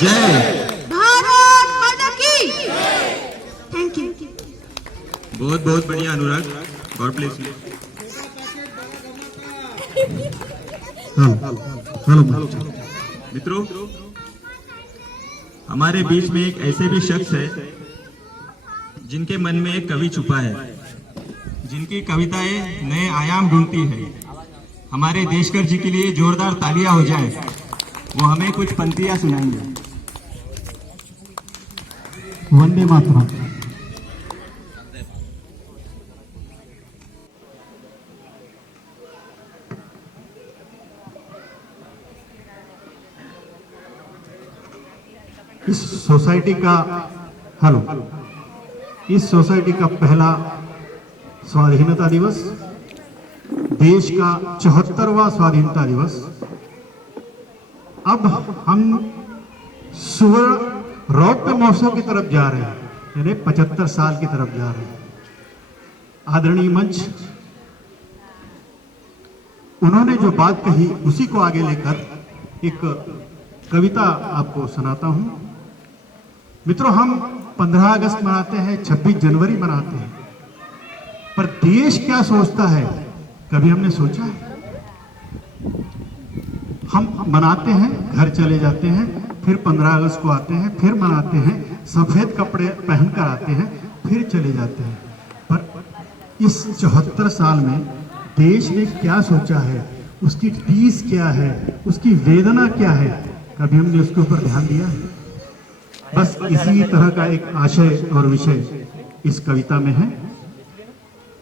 जय। भारत माता की थैंक यू। बहुत बहुत बढ़िया अनुराग, गॉड ब्लेस यू। मित्रों, हमारे बीच में एक ऐसे भी शख्स है जिनके मन में एक कवि छुपा है, जिनकी कविताएं नए आयाम ढूंढती है। हमारे देशकर जी के लिए जोरदार तालियां हो जाए, वो हमें कुछ पंक्तियां सुनाएंगे। वंदे मातरम। इस सोसाइटी का इस सोसाइटी का पहला स्वाधीनता दिवस, देश का 74वां स्वाधीनता दिवस। अब हम सुवर्ण रौप्य महोत्सव की तरफ जा रहे हैं, यानी 75 साल की तरफ जा रहे हैं। आदरणीय मंच, उन्होंने जो बात कही उसी को आगे लेकर एक कविता आपको सुनाता हूं। मित्रों, हम 15 अगस्त मनाते हैं, 26 जनवरी मनाते हैं, पर देश क्या सोचता है कभी हमने सोचा है? हम मनाते हैं, घर चले जाते हैं, फिर 15 अगस्त को आते हैं, फिर मनाते हैं, सफेद कपड़े पहनकर आते हैं, फिर चले जाते हैं। पर इस 74 साल में देश ने क्या सोचा है, उसकी टीस क्या है, उसकी वेदना क्या है, कभी हमने उसके ऊपर ध्यान दिया है? बस इसी तरह का एक आशय और विषय इस कविता में है।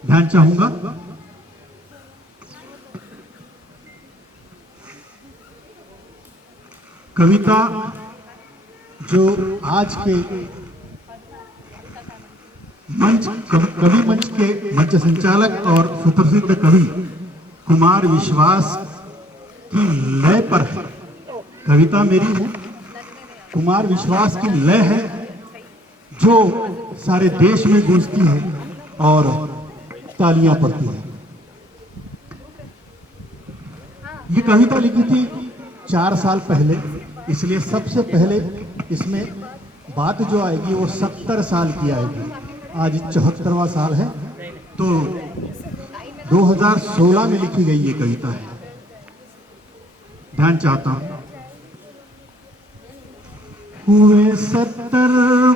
ध्यान चाहूंगा। कविता जो आज के कवि मंच के मंच संचालक और सुप्रसिद्ध कवि कुमार विश्वास की लय पर है। कविता मेरी है, कुमार विश्वास की लय है जो सारे देश में गूंजती है और तालियां पड़ती है। ये कविता लिखी थी 4 साल पहले, इसलिए सबसे पहले इसमें बात जो आएगी वो 70 साल की आएगी। आज 74वां साल है, तो 2016 में लिखी गई ये कविता है। ध्यान चाहता हूं। हुए 70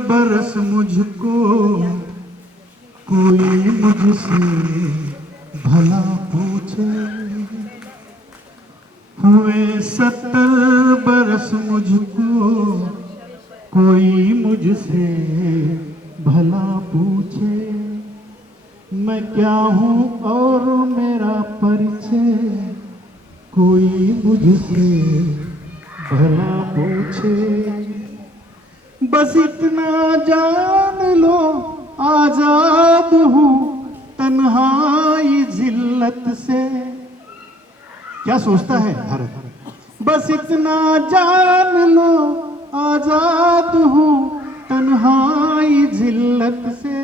बरस मुझको, कोई मुझसे भला पूछे। हुए 70 बरस मुझको, कोई मुझसे भला पूछे। मैं क्या हूँ और मेरा परिचय, कोई मुझसे भला पूछे। बस इतना जान लो, आजाद हूँ तन्हाई जिल्लत से। क्या सोचता है भारत? बस इतना जान लो, आजाद हूँ तन्हाई जिल्लत से।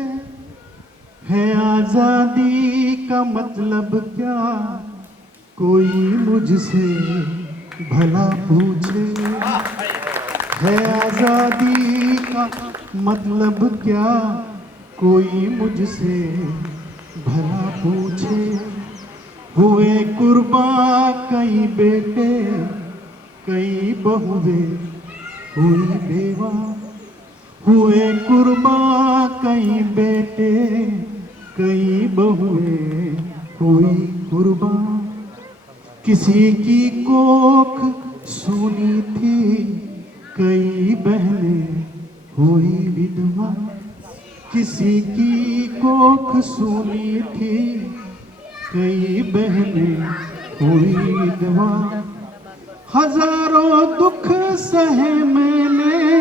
है आजादी का मतलब क्या, कोई मुझसे भला पूछे। है आजादी का मतलब क्या, कोई मुझसे भला पूछे। हुए कुर्बान कई बेटे, कई बहुए हुई बेवा। हुए कुर्बान कई बेटे, कई बहुए हुई कुर्बान। किसी की कोख सुनी थी, कई बहनें हुई विधवा। किसी की कोख सुनी थी, कई बहनें हुई विधवा। हजारों दुख सहे मैंने,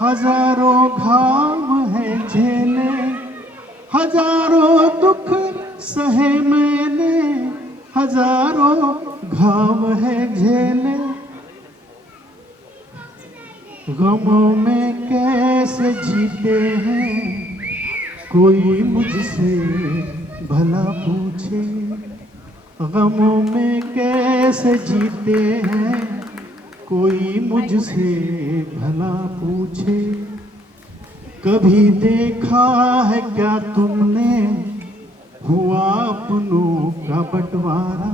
हजारों घाव है झेले। हजारों दुख सहे मैंने, हजारों घाव है झेले। गमों में कैसे जीते हैं, कोई मुझसे भला पूछे। गमों में कैसे जीते हैं, कोई मुझसे भला पूछे, कभी देखा है क्या तुमने हुआ अपनों का बंटवारा?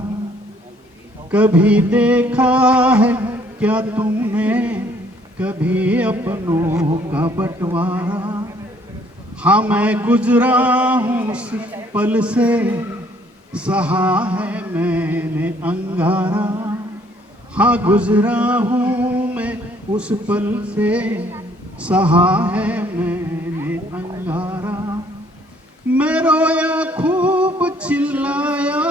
कभी देखा है क्या तुमने कभी अपनों का बंटवारा? हाँ मैं गुजरा हूँ उस पल से, सहा है मैंने अंगारा। हाँ गुजरा हूँ मैं उस पल से, सहा है मैंने अंगारा। मैं रोया खूब चिल्लाया,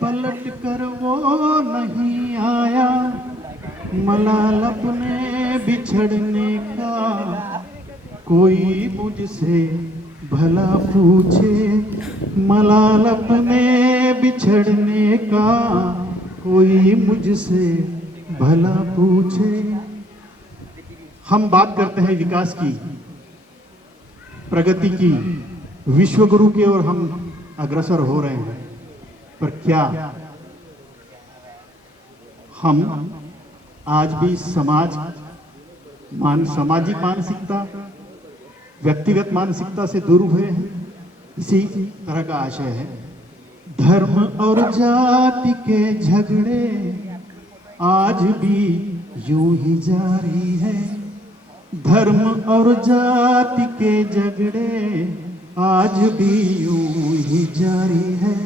पलट कर वो नहीं आया। मलाल अपने बिछड़ने का कोई मुझसे भला पूछे, मलाल अपने बिछड़ने का कोई मुझसे भला पूछे। हम बात करते हैं विकास की, प्रगति की, विश्वगुरु की ओर हम अग्रसर हो रहे हैं, पर क्या हम आज भी सामाजिक मानसिकता, व्यक्तिगत मानसिकता से दूर हुए हैं? इसी तरह का आशय है। धर्म और जाति के झगड़े आज भी यूं ही जारी है। धर्म और जाति के झगड़े आज भी यूं ही जारी है।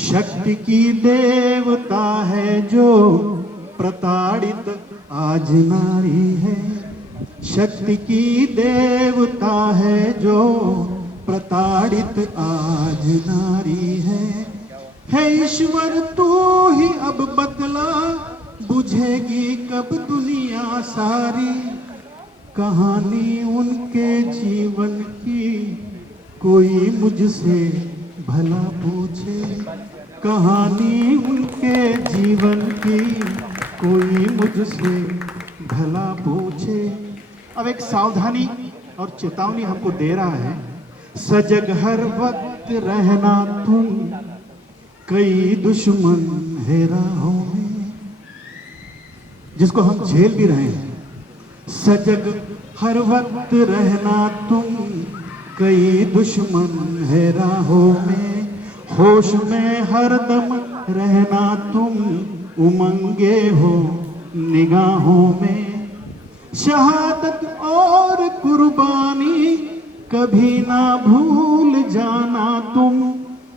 शक्ति की देवता है जो प्रताड़ित आज नारी है। शक्ति की देवता है जो प्रताड़ित आज नारी है ईश्वर तू ही अब बदला, बुझेगी कब दुनिया सारी। कहानी उनके जीवन की कोई मुझसे भला पूछे, कहानी उनके जीवन की कोई मुझसे भला पूछे। अब एक सावधानी और चेतावनी हमको दे रहा है, सजग हर वक्त रहना तुम, कई दुश्मन है राहों में, जिसको हम झेल भी रहे हैं। सजग हर वक्त रहना तुम, कई दुश्मन है राहों में। होश में हरदम रहना तुम, उमंगे हो निगाहों में। शहादत और कुर्बानी कभी ना भूल जाना तुम।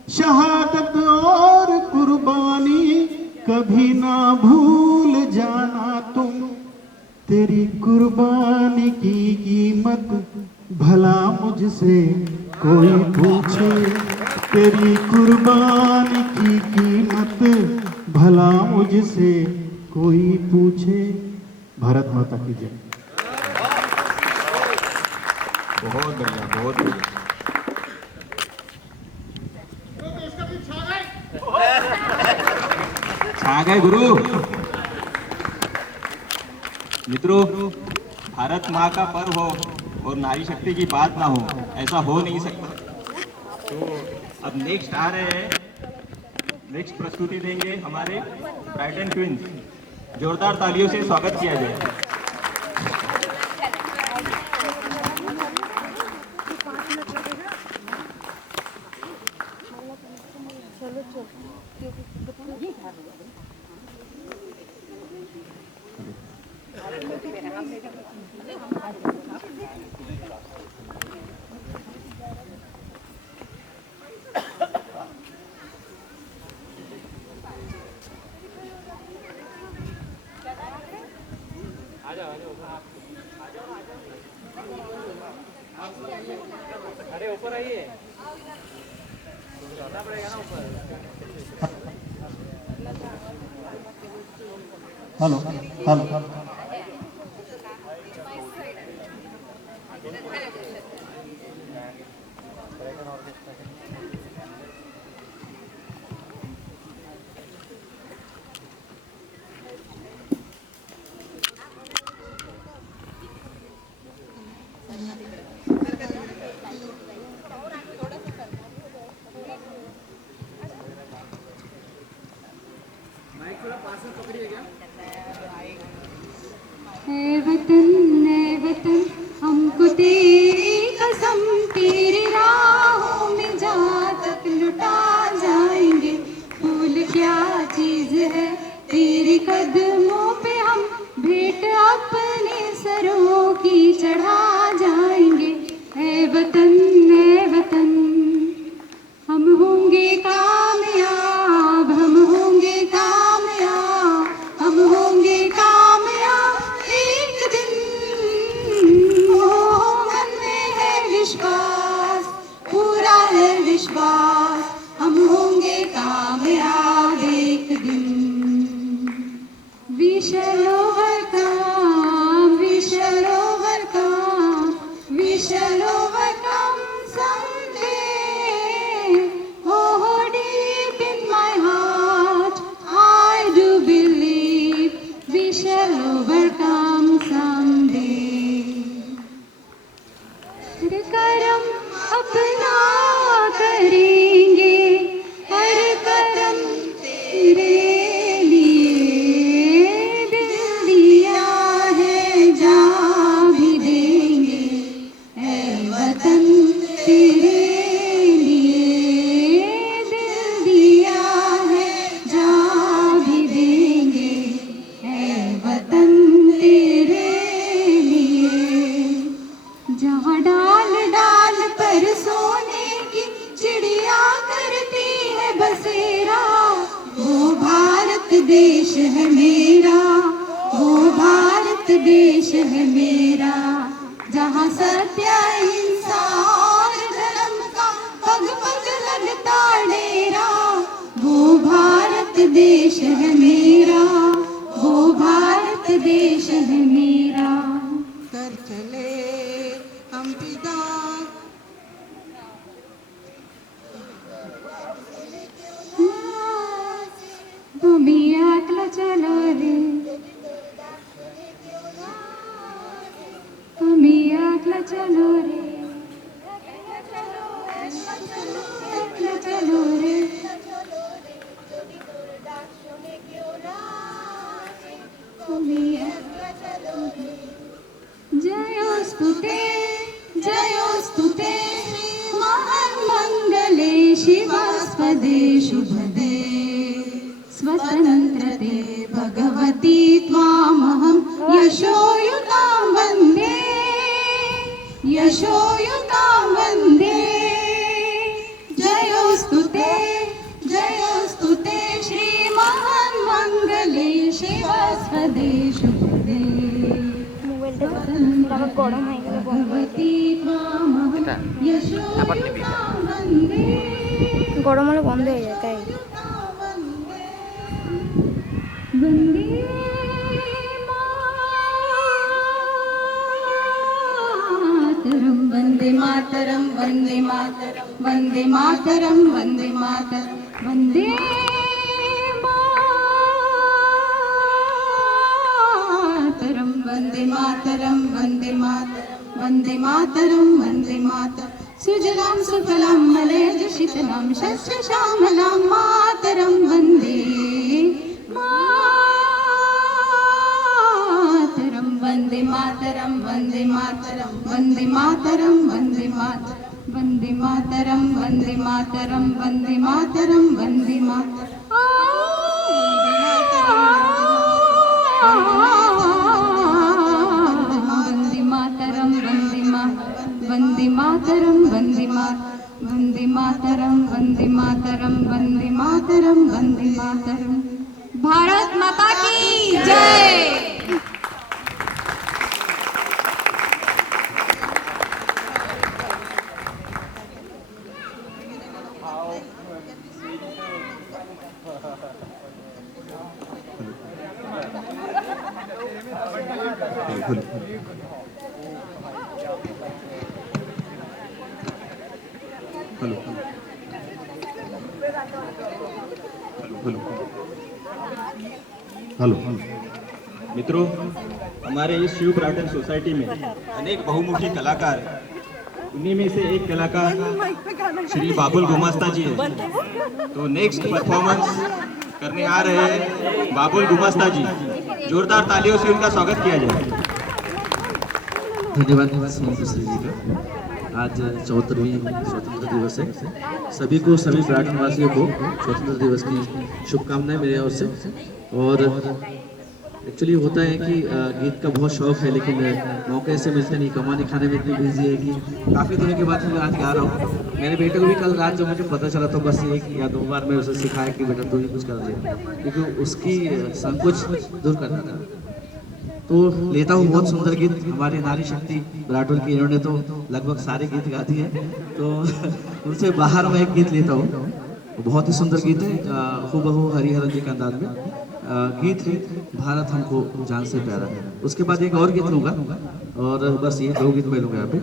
शहादत और कुर्बानी कभी ना भूल जाना तुम। तेरी कुर्बानी की कीमत भला मुझसे कोई पूछे, तेरी कुर्बानी की कीमत भला मुझसे कोई पूछे। भारत माता की जय। बहुत बढ़िया, बहुत बढ़िया। छा गए गुरु। मित्रों, भारत माँ का पर्व हो और नारी शक्ति की बात ना हो, ऐसा हो नहीं सकता। तो अब नेक्स्ट आ रहे हैं, नेक्स्ट प्रस्तुति देंगे हमारे ब्राइटन ट्विंस। जोरदार तालियों से स्वागत किया जाए। अरे ऊपर आइए, चढ़ना पड़ेगा ना ऊपर। Hello hello. माइक थोड़ा पास में पकड़िए क्या? ऐ वतन हमको तेरी कसम, तेरी राहों में जा तक लुटा जाएंगे। फूल क्या चीज है तेरे कदमों पे, हम भेंट अपने सरों की चढ़ा जाएंगे। ऐ वतन हम होंगे कामयाब, हम होंगे कामयाब, हम होंगे कामयाब एक दिन। ओ मन में है विश्वास, पूरा है विश्वास, हम होंगे कामयाब एक दिन। We shall overcome, we shall overcome, we shall overcome someday. Oh, deep in my heart, I do believe we shall overcome someday. हर करम अपना करेंगे, हर करम तेरे लिए। दिल दिया है जा भी देंगे, ऐ वतन तेरे लिए। दिल दिया है जा भी देंगे, ऐ वतन तेरे लिए। जहाँ डाल डाल पर सोने की चिड़िया करती है बसेरा, वो भारत देश है मेरा, वो भारत देश है मेरा। जहाँ सत्य अहिंसा और धर्म का पग पग लगता डेरा, वो भारत देश है मेरा, वो भारत देश है मेरा। कर चले हम पिता तुम्ही ऐकलं चलो रे, तुम्ही ऐकलं चलो रे, ऐकलं चलो रे। तुम्ही ऐकलं चलो रे। जयोस्तु ते महान मंगले शिवास्पदे शुभदे। स्वतंत्रते भगवती त्वामहं यशोयुतां वन्दे, यशोयुतां वन्दे। जयोस्तु ते श्रीमहान् मंगले शिवास्पदे शुभदे। भगवती त्वामहं यशोयुतां वन्दे। গরম হলে বন্ধ হয়ে যায় তাই। वन्दे मातरं, वन्दे मातरं, वन्दे मातरं, वन्दे मातरं, वन्दे मातरं, वन्दे मातरं, वन्दे मातरं, वन्दे मातरं, वन्दे मातरं। सुजलां सुफलां मलयज शीतलां शस्यश्यामलां मातरं वन्दे मातरं। वन्दे मातरं, वन्दे मातरं, वन्दे मातरं, वन्दे मातरं, वन्दे मातरं, वन्दे मातरं, वन्दे मातरं, वन्दे मातरं। वन्दे मातरं, वन्दे मातरं, वन्दे मातरं, वन्दे मातरं, वन्दे मातरं, वन्दे मातरं, वन्दे मातरं। भारत माता की जय। हेलो। मित्रों, हमारे इस शिव प्रार्थना सोसाइटी में अनेक बहुमुखी कलाकार, उन्हीं में से एक कलाकार श्री बाबुल गुमास्ता जी है। तो नेक्स्ट परफॉर्मेंस करने आ रहे बाबुल गुमस्ता जी, जोरदार तालियों से उनका स्वागत किया जाए। धन्यवाद श्री जी का। आज 74वीं स्वतंत्रता दिवस है। सभी को, सभी विराट निवासियों को स्वतंत्रता दिवस की शुभकामनाएं मेरे ओर से। और एक्चुअली होता है कि गीत का बहुत शौक है, लेकिन मौके से मिलते नहीं, कमाने खाने में इतनी बिजी है कि काफ़ी दिनों के बाद मैं आज गा रहा हूँ। मेरे बेटे को भी कल रात जब मुझे पता चला तो बस एक या दो बार मैं उसे सिखाया कि बेटा तू ही कुछ कर ले, क्योंकि उसकी संकोच दूर करना था। तो लेता हूँ बहुत सुंदर गीत। हमारी नारी शक्ति विराटोल की, इन्होंने तो लगभग सारे गीत गा दिए, तो उनसे बाहर मैं एक गीत लेता हूँ। बहुत ही सुंदर गीत है, हूबहू हरिहरन जी के अंदाज में गीत है, भारत हमको जान से प्यारा है। उसके बाद एक और गीत लूँगा और बस ये 2 गीत मैं लूँगा यहाँ पे।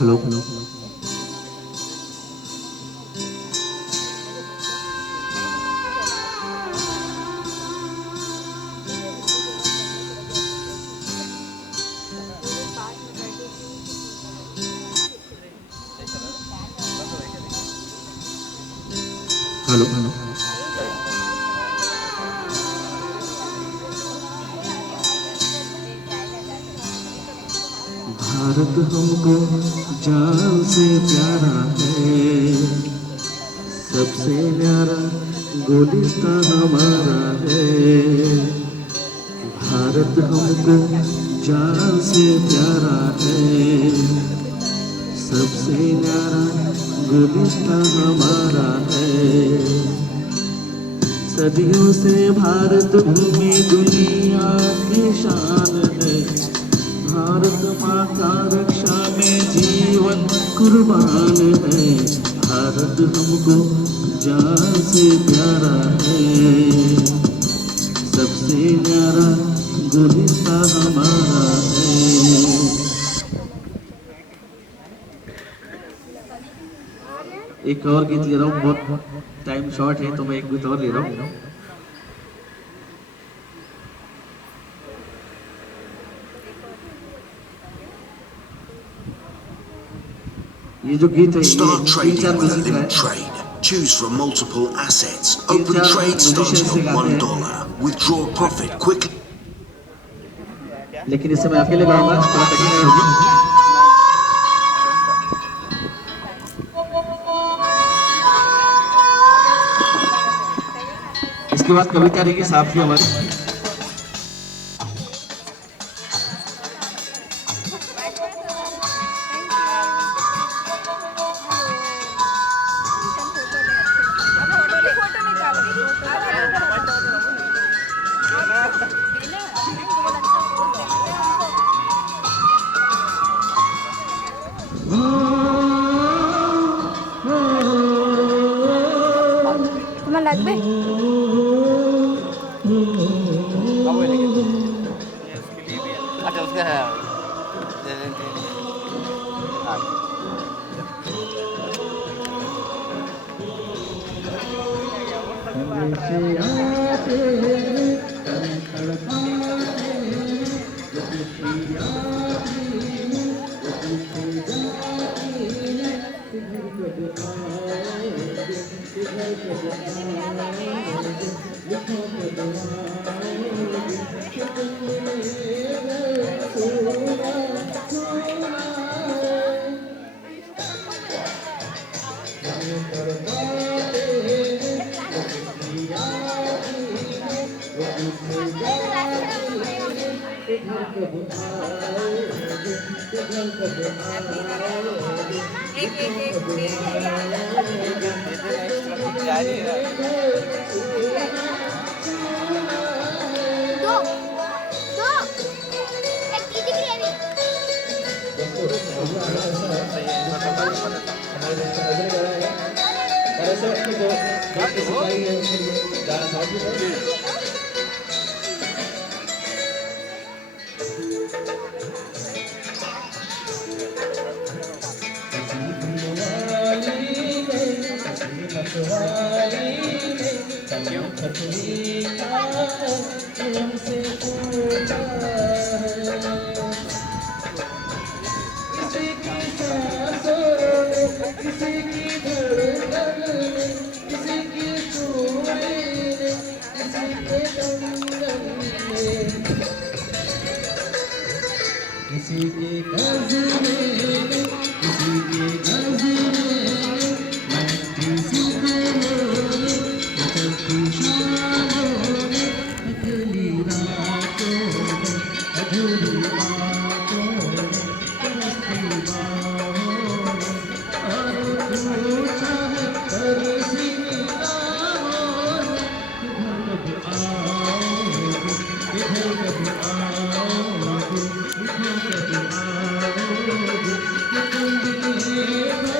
Hello hello hello hello Bharat हमको जान से प्यारा है, सबसे प्यारा गुलिस्तान हमारा है। भारत हमको जान से प्यारा है, सबसे प्यारा गुलिस्तान हमारा है। सदियों से भारत भूमि दुनिया की शान है। भारत माँ का रक्षा में जीवन कुर्बान है। भारत हमको जान से प्यारा है, सबसे प्यारा गुलिस्तान हमारा है। एक और गीत ले रहा हूँ, बहुत टाइम शॉर्ट है तो मैं एक गीत और ले रहा हूँ। ये जो गीत है, Start trading with Limit Trade. Choose from multiple assets. Open trade starts from $1. Withdraw profit quickly. लेकिन इसे मैं अकेले गाऊंगा, थोड़ा कठिनाई होगी। इसके बाद कविता रहेगी साहब की हमारी। তোমার লাগবে? अच्छा उसका है किसी की धड़कन में, किसी की चूड़ी में, किसी के कंगन में, किसी के गजरे में, किसी के गजरे में, लगती सुबहों में, चलती शामों में, अगली रातों में, अधूरी बातों में, तरसती बाहों में, और पूछा है तरसी निगाहों में, किधर कब आओगे, किधर कब आओगे, किधर कब आओगे, कि तुम दिए हो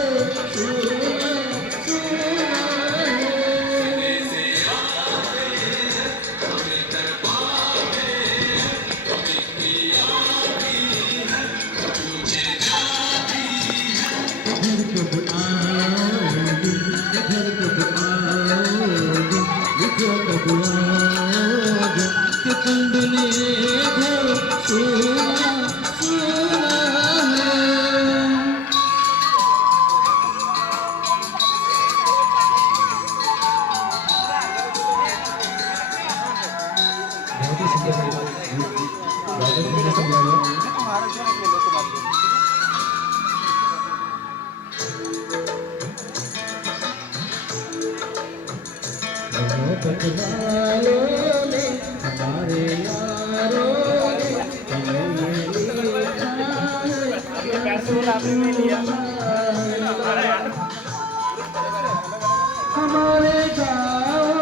सुना सुना हमारे यारों हमारे गाँव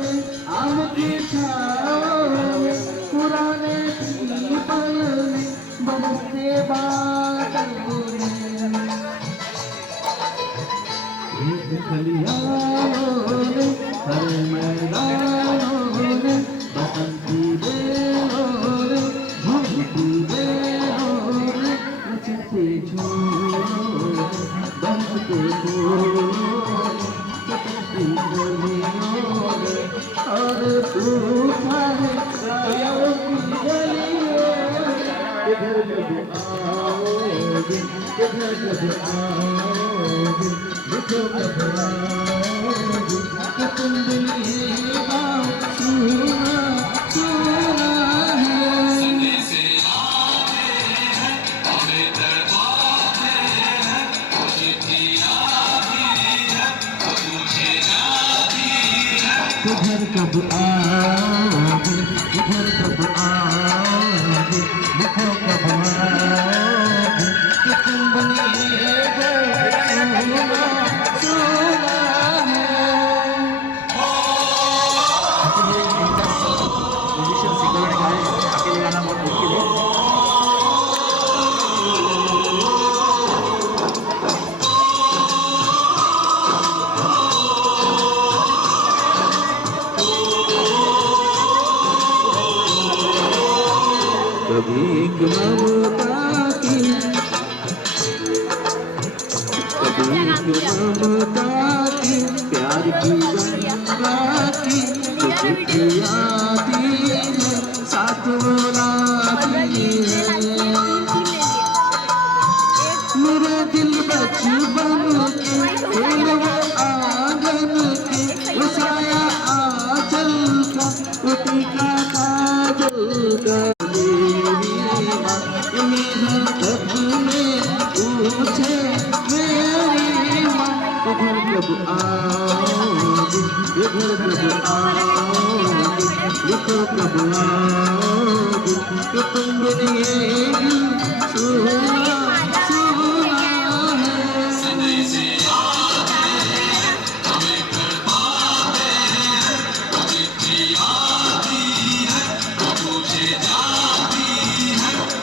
में आम की छाँव में पुराने पीपल में बरसते बादल में खलियानों में हर मैदानों में बसंती बेलों में झूमती बेलों में नचते झूलों में बहते फूलों में चटकती गलियों में और तूफान गायों की गलियों में किधर कब आओगे, किधर कब आओगे, देखो कब आओगे, कि तुम दिल ये बात सुना सुना है। किधर कब आओगे, किधर कब आओगे, देखो कब आओगे, कि तुम बनिए सुना सुना है। म्यूजिशियन सिंगर ने गाए, अकेले गाना बहुत मुश्किल है। कभी एक ममता की, कभी एक ममता की, प्यार की गंगा की चिट्ठी आती है, साथ बुलाती है। मेरे दिल बचपन के खेल वो आंगन के, वो साया आंचल का, वो टीका काजल का, पूछे मेरी माँ किधर कब आओगे, किधर कब आओगे, देखो कब आओगे, कि तुम बिन ये सुना सुना है।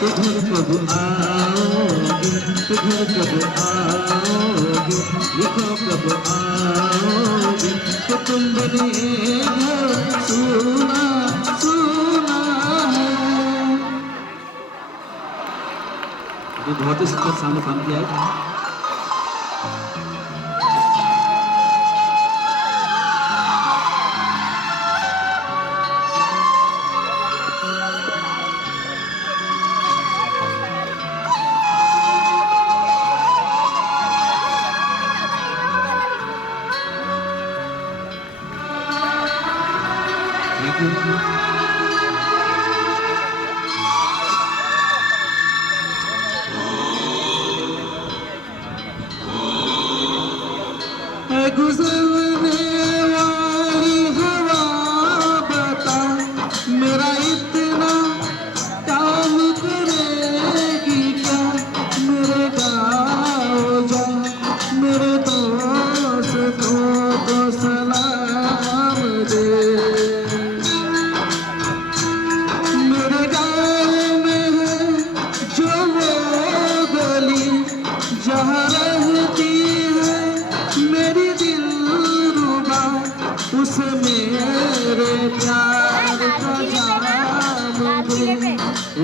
किधर कब आओगे, किधर कब आओगे, देखो कब आओगे, कि तुम बिन ये सुना सुना है। ये बहुत ही सुंदर सामने काम किया है। गुजरने वाली हवा बता मेरा इतना काम करेगी क्या, मेरे गाँव जा मेरे दोस्तों को सलाम दे। मेरे गाँव में है जो वो गली जहाँ रहती है मेरी दिलरुबा, उसे मेरे प्यार का जाम दे,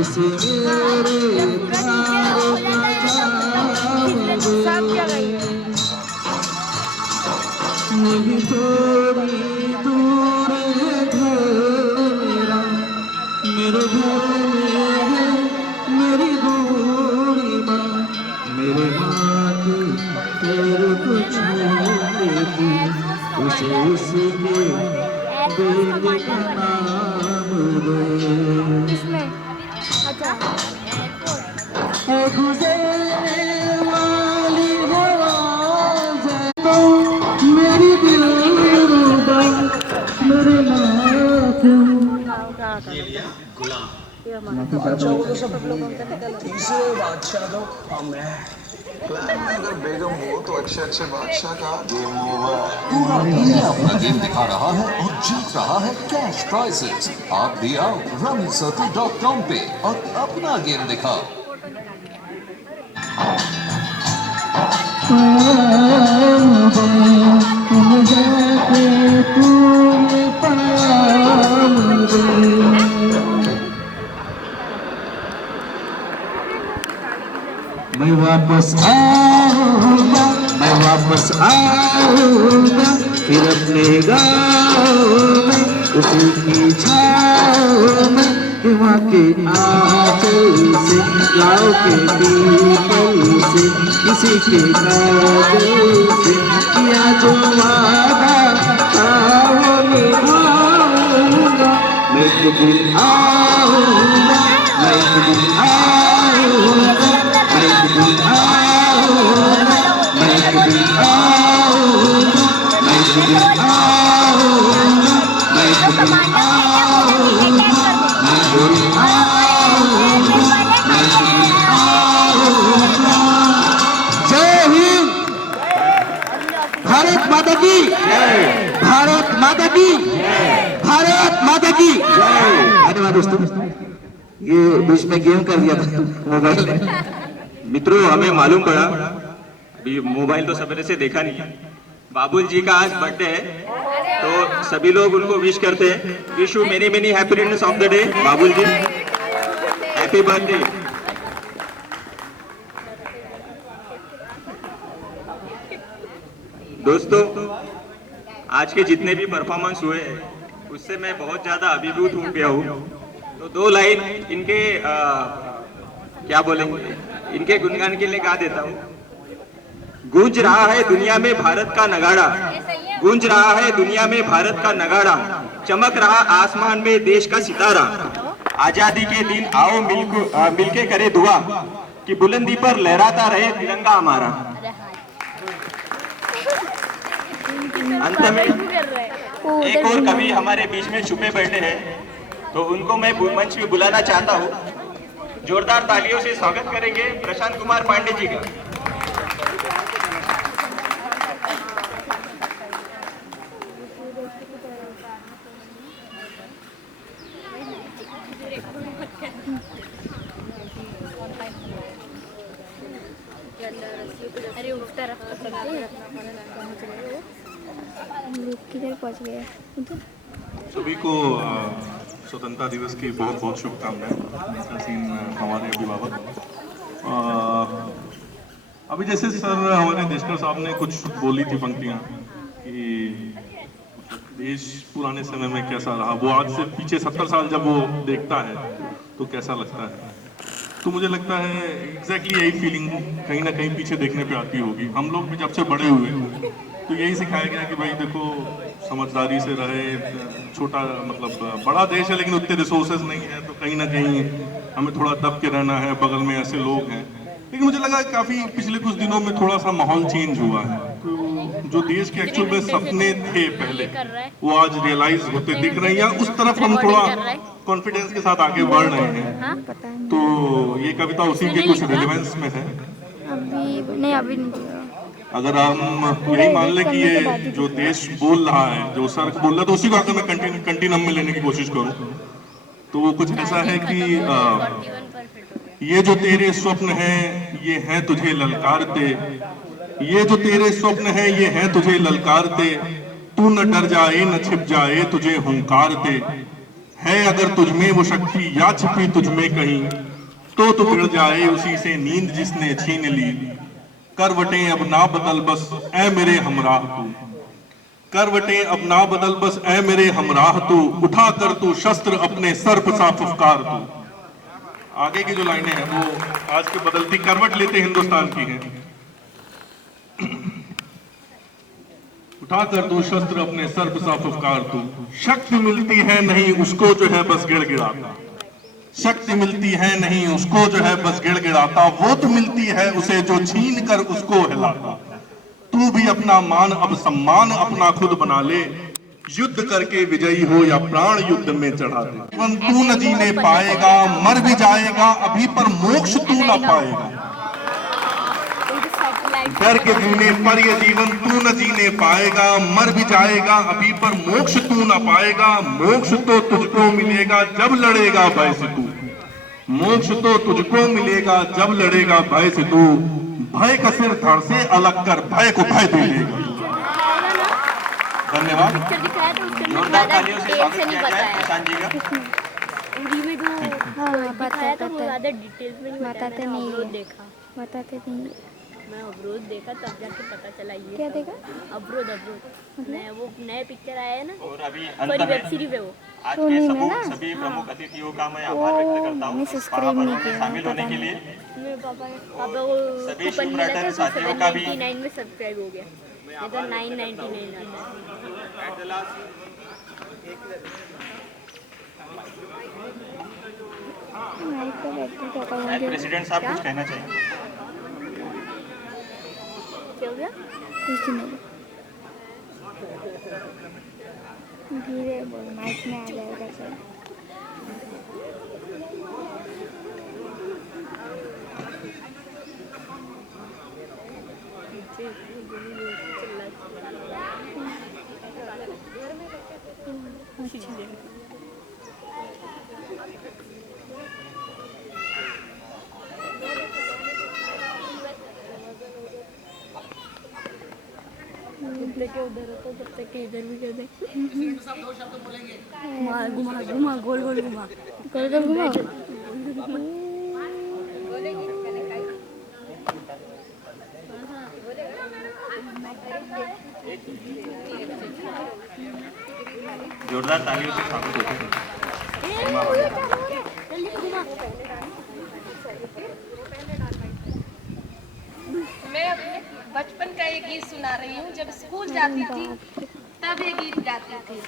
उसे मेरे प्यार का जाम दे। नहीं थोड़ी दूर है घर मेरा, मेरे घर में है मेरी बूढ़ी माँ, मेरे माँ की पैर को छूती थी, उसे उसके बेटे का नाम दे। गुजरने वाली हवा तो मेरी दिलरुबा मेरे अगर बेगम हो तो अच्छे अच्छे बादशाह का गेम ओवर। पूरा इंडिया अपना गेम दिखा रहा है और जीत रहा है कैश प्राइजेस। आप भी आओ rummycircle.com पे और अपना गेम दिखाओ। मैं वापस आऊंगा, मैं वापस आऊंगा, फिर अपने गाँव में उसी की छाँव में, हिमा के आंचल से लाओ के पीपल से किसी के काजल से किया जो वादा था वो निभाऊंगा। मैं एक दिन आऊंगा, मैं एक दिन आऊंगा, मैं एक दिन आऊंगा, मैं एक दिन आऊंगा, मैं एक दिन आऊंगा, मैं एक दिन आऊंगा, मैं जरूर आऊंगा, मैं जरूर आऊंगा। जय हिंद, भारत माता की जय, भारत माता की जय, भारत माता की जय। धन्यवाद दोस्तों, ये बीच में गेम कर दिया था मोबाइल में। मित्रों, हमें मालूम पड़ा, अभी मोबाइल तो सवेरे से देखा नहीं है, बाबुल जी का आज बर्थडे है, तो सभी लोग उनको विश करते हैं। Wish you many many happiness of the day Babul ji, happy birthday. दोस्तों, आज के जितने भी परफॉर्मेंस हुए हैं उससे मैं बहुत ज्यादा अभिभूत हो गया हूँ। तो दो लाइन इनके क्या बोलेंगे, इनके गुणगान के लिए गा देता हूँ। गूंज रहा है दुनिया में भारत का नगाड़ा, गूंज रहा है दुनिया में भारत का नगाड़ा, चमक रहा आसमान में देश का सितारा। आजादी के दिन आओ मिलके करे दुआ कि बुलंदी पर लहराता रहे तिरंगा हमारा। अंत में एक और कवि हमारे बीच में छुपे बैठे हैं, तो उनको मैं मंच में बुलाना चाहता हूँ। जोरदार तालियों से स्वागत करेंगे प्रशांत कुमार पांडे जी का। अरे उस तरफ किधर पहुंच गए? सभी को स्वतंत्रता दिवस की बहुत बहुत शुभकामनाएं। हमारे अभिभावक अभी जैसे सर हमारे देशकर साहब ने कुछ बोली थी पंक्तियां कि देश पुराने समय में कैसा रहा, वो आज से पीछे 70 साल जब वो देखता है तो कैसा लगता है। तो मुझे लगता है एग्जैक्टली यही फीलिंग कहीं ना कहीं पीछे देखने पे आती होगी। हम लोग भी जब से बड़े हुए तो यही सिखाया गया कि भाई देखो समझदारी से रहे, छोटा मतलब बड़ा देश है लेकिन उतने रिसोर्सेज नहीं है, तो कहीं ना कहीं हमें थोड़ा दब के रहना है, बगल में ऐसे लोग हैं। लेकिन मुझे लगा काफ़ी पिछले कुछ दिनों में थोड़ा सा माहौल चेंज हुआ है, जो देश के एक्चुअल में सपने थे पहले वो आज रियलाइज होते दिख रहे हैं, या उस तरफ हम थोड़ा कॉन्फिडेंस के साथ आगे बढ़ रहे हैं। तो ये कविता उसी के कुछ रिलेवेंस में है। अभी नहीं। अगर हम यही मान ले कि ये जो देश बोल रहा है, जो सर बोल रहा है, तो उसी को अगर मैं कंटिन्यूम में लेने की कोशिश करूं तो वो कुछ ऐसा है कि ये जो तेरे स्वप्न हैं ये हैं तुझे ललकारते, ये जो तेरे स्वप्न हैं ये हैं तुझे ललकारते, तू न डर जाए न छिप जाए तुझे हुंकारते, है अगर तुझमें वो शक्ति या छिपी तुझमें कहीं, तो तू गिर जाए उसी से नींद जिसने छीन ली, करवटें अब ना बदल बस ऐ मेरे हमराह तू, करवटें अब ना बदल बस ऐ मेरे हमराह तू, उठा कर तू शस्त्र अपने सर पर सा फुफकार तू। आगे की जो लाइनें हैं वो आज की बदलती करवट लेते हिंदुस्तान की हैं। उठा कर तू शस्त्र अपने सर पर सा फुफकार तू, शक्ति मिलती है नहीं उसको जो है बस गिड़गिड़ाता, शक्ति मिलती है नहीं उसको जो है बस गिड़गिड़ाता, वो तो मिलती है उसे जो छीन कर उसको हिलाता, तू भी अपना मान अब सम्मान अपना खुद बना ले, युद्ध करके विजयी हो या प्राण युद्ध में चढ़ा दे, जीवन तू न जीने पाएगा मर भी जाएगा अभी पर मोक्ष तू न पाएगा, डर के जीने पर ये जीवन तू न जीने पाएगा मर भी जाएगा अभी पर मोक्ष तू न पाएगा, मोक्ष तो तुझको मिलेगा जब लड़ेगा भय से तू, मोक्ष तो तुझको मिलेगा जब लड़ेगा भय से तू, भय का सिर धड़ से अलग कर भय को भय दे लेगा। धन्यवाद। जोरदार तालियों से स्वागत किया जाए प्रशांत जी का। बताते नहीं। मैं अवरोध देखा तब जाके पता चला ये क्या देखा। अवरोध मैं वो नए पिक्चर आया है ना, और अभी वेब सीरीज है वो। आज के सभी प्रमुख अतिथियों का मैं आभार व्यक्त करता हूँ शामिल होने के लिए। सभी शुभरात्रि साथियों का भी 99 में सब्सक्राइब हो गया, नहीं तो 999 आता है। प्रेसिडेंट साहब कुछ कहना चाहिए। क्या हो गया? कुछ नहीं, धीरे बोल, माइक में आ जाएगा सब। लेके उधर तो जब तक कि इधर भी कर दे। घुमा गोल गोल घुमा जोरदार तालियों से स्वागत है। मैं अपने बचपन का एक गीत सुना रही हूँ। जब स्कूल जाती थी तब ये गीत गाती थी।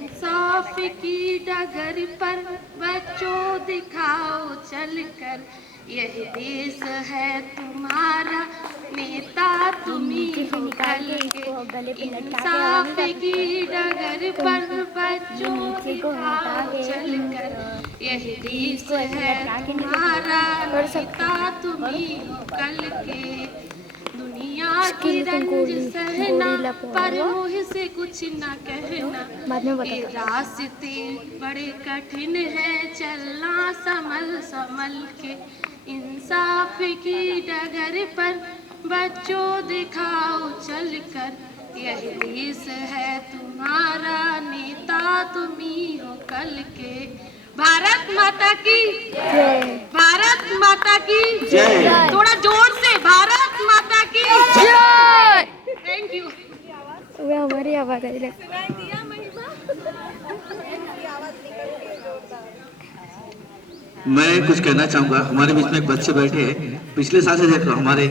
इंसाफ की डगर पर बच्चों दिखाओ चलकर, यही देश है तुम्हारा, नेता तुम्ही हो कल के। इंसाफ की डगर पर बच्चों दिखाओ चलकर, यही देश है तुम्हारा, नेता तुम्ही हो कल के। दुनिया की रंज सहना पर मोह से कुछ न कहना, ये रास्ते बड़े कठिन है चलना संभल संभल के। इंसाफ की डगर पर बच्चों दिखाओ चलकर, यही देश है तुम्हारा, नेता तुम्ही हो कल के। भारत माता की जय, भारत माता की जय। थोड़ा जोर से, भारत माता की जय। Thank you. वह हमारी आवाज आई। मैं कुछ कहना चाहूंगा। हमारे बीच में एक बच्चे बैठे हैं, पिछले साल से देख रहा हूँ। हमारे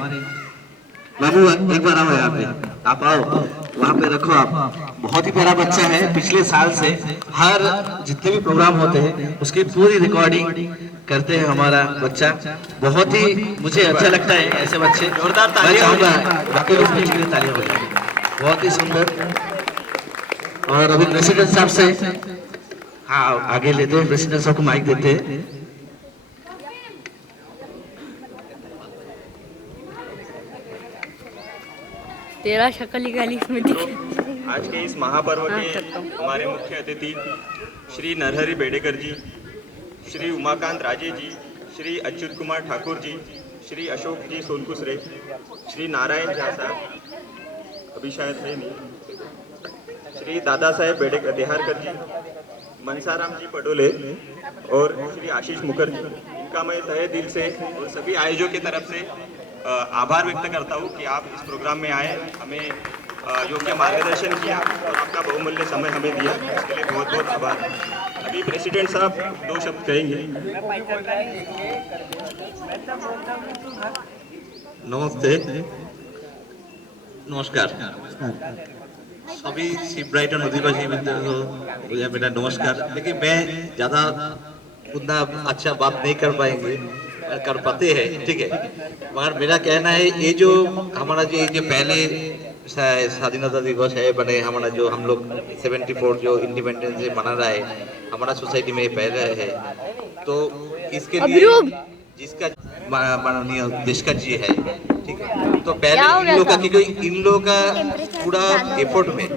बाबू एक बार आओ यहाँ पे। आप आओ वहाँ पे रखो। आप बहुत ही प्यारा बच्चा है, पिछले साल से हर जितने भी प्रोग्राम होते हैं उसकी पूरी रिकॉर्डिंग करते हैं हमारा बच्चा। बहुत ही मुझे अच्छा लगता है ऐसे बच्चे। जोरदार तालियां होगा, बाकी लोग बच्चे के लिए तालियां हो जाएंगी। बहुत ही सुंदर। और अभी प्रेसिडेंट साहब से हाँ आगे लेते हैं, प्रेसिडेंट साहब को माइक देते हैं। तेरा शक्ल ही गाली इसमें दिख। आज के इस महापर्व के हमारे मुख्य अतिथि श्री नरहरि बेडेकर जी, श्री उमाकांत राजे जी, श्री अच्युत कुमार ठाकुर जी, श्री अशोक जी सोनकुसरे, श्री नारायण झा साहब अभी शायद है नहीं, श्री दादा साहेब बेडेकर देहारकर जी, मनसाराम जी पडोले और श्री आशीष मुखर्जी, इनका मैं तहे दिल से और सभी आयोजकों की तरफ से आभार व्यक्त करता हूँ कि आप इस प्रोग्राम में आए, हमें योग्य मार्गदर्शन किया और आपका बहुमूल्य समय हमें दिया, इसके लिए बहुत बहुत आभार। अभी प्रेसिडेंट साहब 2 शब्द कहेंगे। नमस्ते, नमस्कार सभी शिव ब्राइटन अधिवासी मित्रों को मेरा नमस्कार। लेकिन मैं ज़्यादा उतना अच्छा बात नहीं कर पाते हैं, ठीक है, मगर मेरा कहना है ये जो हमारा जो पहले स्वाधीनता दिवस है बने, हमारा जो हम लोग 74 जो इंडिपेंडेंस डे मना रहा है हमारा सोसाइटी में पहले है, तो इसके लिए जिसका माननीय देशका जी है, ठीक है, तो पहले इन लोग का क्योंकि इन लोगों का पूरा एफर्ट में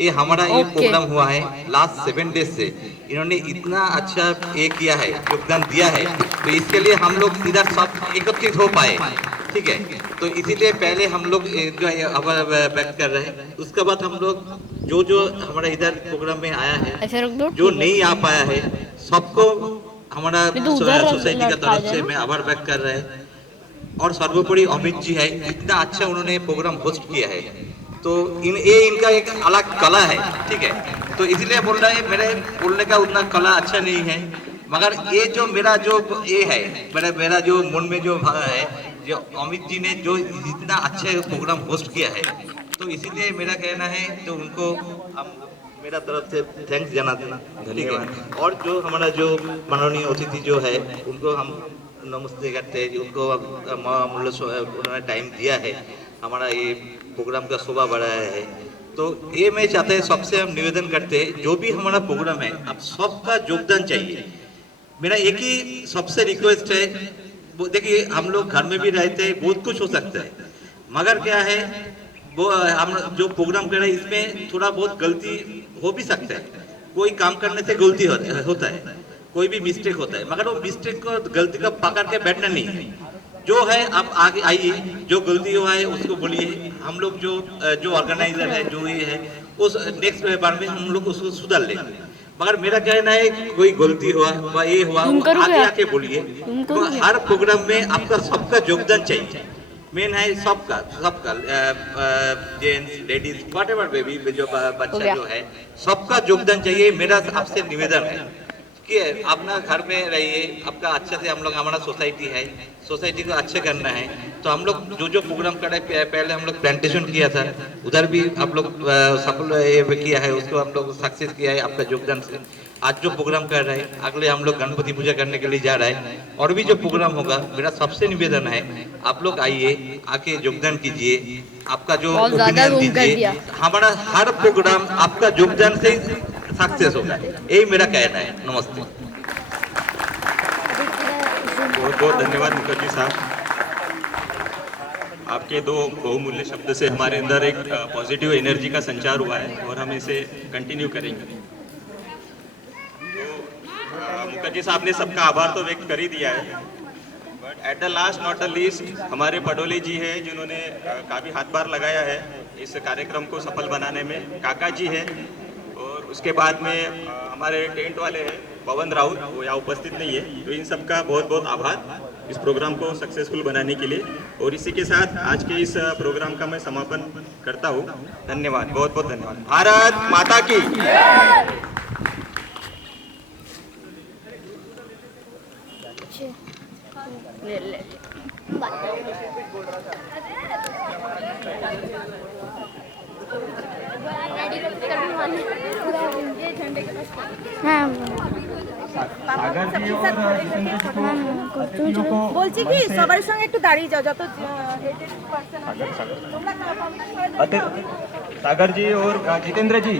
ये हमारा ये प्रोग्राम हुआ है लास्ट 7 डेज से, इन्होंने इतना अच्छा ये किया है, योगदान दिया है, तो इसके लिए हम लोग इधर सब एकत्रित हो पाए, ठीक है, तो इसीलिए पहले हम लोग जो है आभार व्यक्त कर रहे हैं। उसके बाद हम लोग जो हमारा इधर प्रोग्राम में आया है, जो नहीं आ पाया है, सबको हमारा सोसाइटी का तरफ से मैं आभार व्यक्त कर रहे हैं। और सर्वोपरि अमित जी है, इतना अच्छा उन्होंने प्रोग्राम होस्ट किया है, तो ये इनका एक अलग कला है, ठीक है, तो इसलिए बोल रहा है, मेरे बोलने का उतना कला अच्छा नहीं है, मगर ये जो मेरा जो ये है मेरा जो मन में जो है, जो अमित जी ने जो इतना अच्छे प्रोग्राम होस्ट किया है, तो इसीलिए मेरा कहना है तो उनको मेरा तरफ से थैंक्स जाना देना, धन्यवाद। और जो हमारा जो माननीय अतिथि जो है उनको हम नमस्ते करते हैं, उनको मूल्य उन्होंने टाइम दिया है, हमारा ये प्रोग्राम का शोभा बढ़ाया है, तो ये मैं चाहते हैं सबसे हम निवेदन करते हैं जो भी हमारा प्रोग्राम है अब सबका योगदान चाहिए। मेरा एक ही सबसे रिक्वेस्ट है, देखिए हम लोग घर में भी रहते हैं, बहुत कुछ हो सकता है, मगर क्या है वो हम जो प्रोग्राम कर रहे हैं इसमें थोड़ा बहुत गलती हो भी सकता है, कोई काम करने से गलती होता है, कोई भी मिस्टेक होता है, मगर वो मिस्टेक को गलती को पकड़ के बैठना नहीं है, जो है आप आगे आइए, जो गलती हुआ है उसको बोलिए, हम लोग जो ऑर्गेनाइजर है जो ये है उस नेक्स्ट बार में हम लोग उसको सुधार लेंगे। मगर मेरा कहना है कोई गलती हुआ व ये हुआ आगे आके बोलिए, तो हर प्रोग्राम में आपका सबका योगदान चाहिए, मेन है सबका जेंट्स लेडीज व्हाटएवर बेबी जो बच्चा जो है सबका योगदान चाहिए। मेरा आपसे निवेदन है कि अपना घर में रहिए, आपका अच्छे से हम लोग हमारा सोसाइटी है, सोसाइटी को अच्छे करना है, तो हम लोग जो प्रोग्राम कर रहे हैं, पहले हम लोग प्लांटेशन किया था, उधर भी आप लोग सफल किया है, उसको हम लोग सक्सेस किया है आपका योगदान से। आज जो प्रोग्राम कर रहे हैं, अगले हम लोग गणपति पूजा करने के लिए जा रहे हैं, और भी जो प्रोग्राम होगा, मेरा सबसे निवेदन है आप लोग आइए, आके योगदान कीजिए, आपका जो ओपिनियन दीजिए, हमारा हर प्रोग्राम आपका योगदान से सक्सेस होगा, यही मेरा कहना है। नमस्ते, बहुत बहुत धन्यवाद मुखर्जी साहब, आपके 2 बहुमूल्य शब्द से हमारे अंदर एक पॉजिटिव एनर्जी का संचार हुआ है और हम इसे कंटिन्यू करेंगे। मुखर्जी साहब ने सबका आभार तो व्यक्त कर ही दिया है, but at the last not the least हमारे पडोले जी हैं जिन्होंने काफ़ी हाथभार लगाया है इस कार्यक्रम को सफल बनाने में, काका जी हैं, और उसके बाद में हमारे टेंट वाले हैं पवन राउत, वो यहाँ उपस्थित नहीं है, तो इन सबका बहुत बहुत आभार इस प्रोग्राम को सक्सेसफुल बनाने के लिए। और इसी के साथ आज के इस प्रोग्राम का मैं समापन करता हूँ। धन्यवाद, बहुत बहुत धन्यवाद। भारत माता की। ले। ये झंडे के पास হ্যাঁ বলছি কি সবার সঙ্গে একটু দাঁড়িয়ে যাও যত सागर जी और जितेंद्र जी।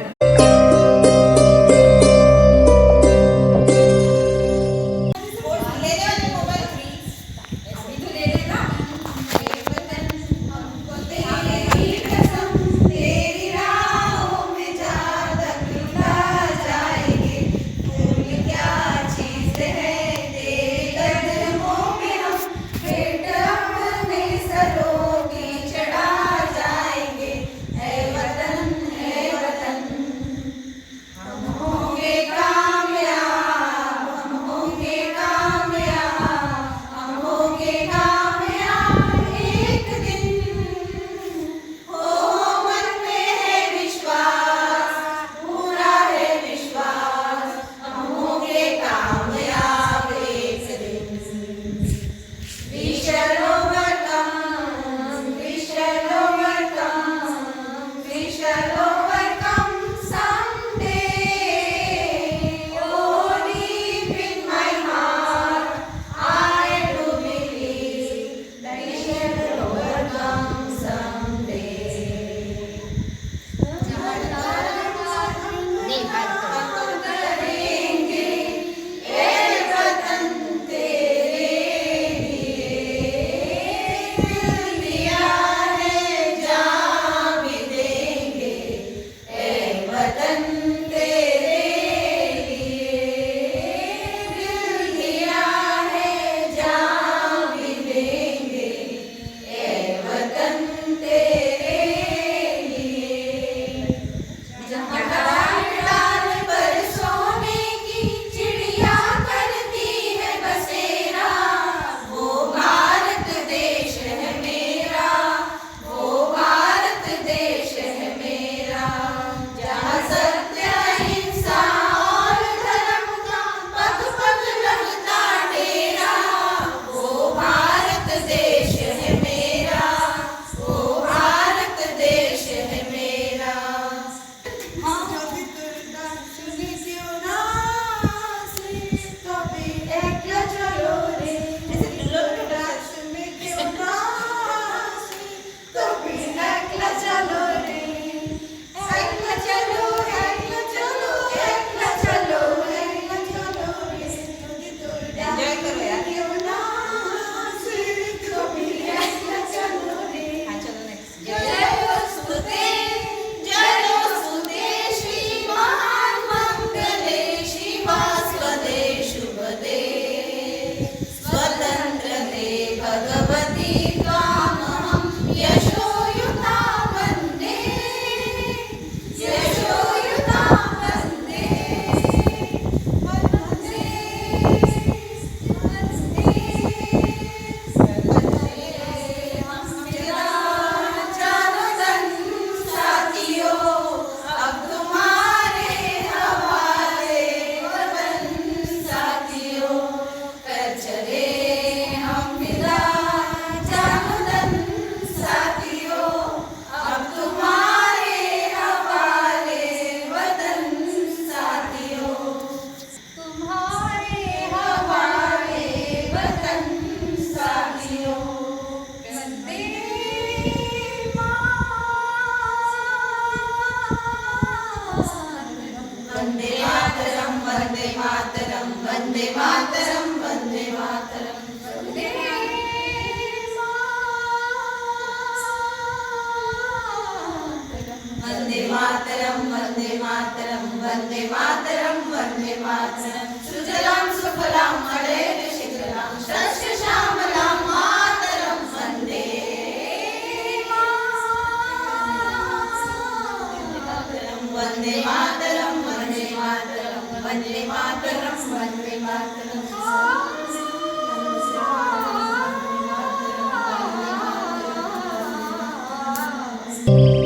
Thank you.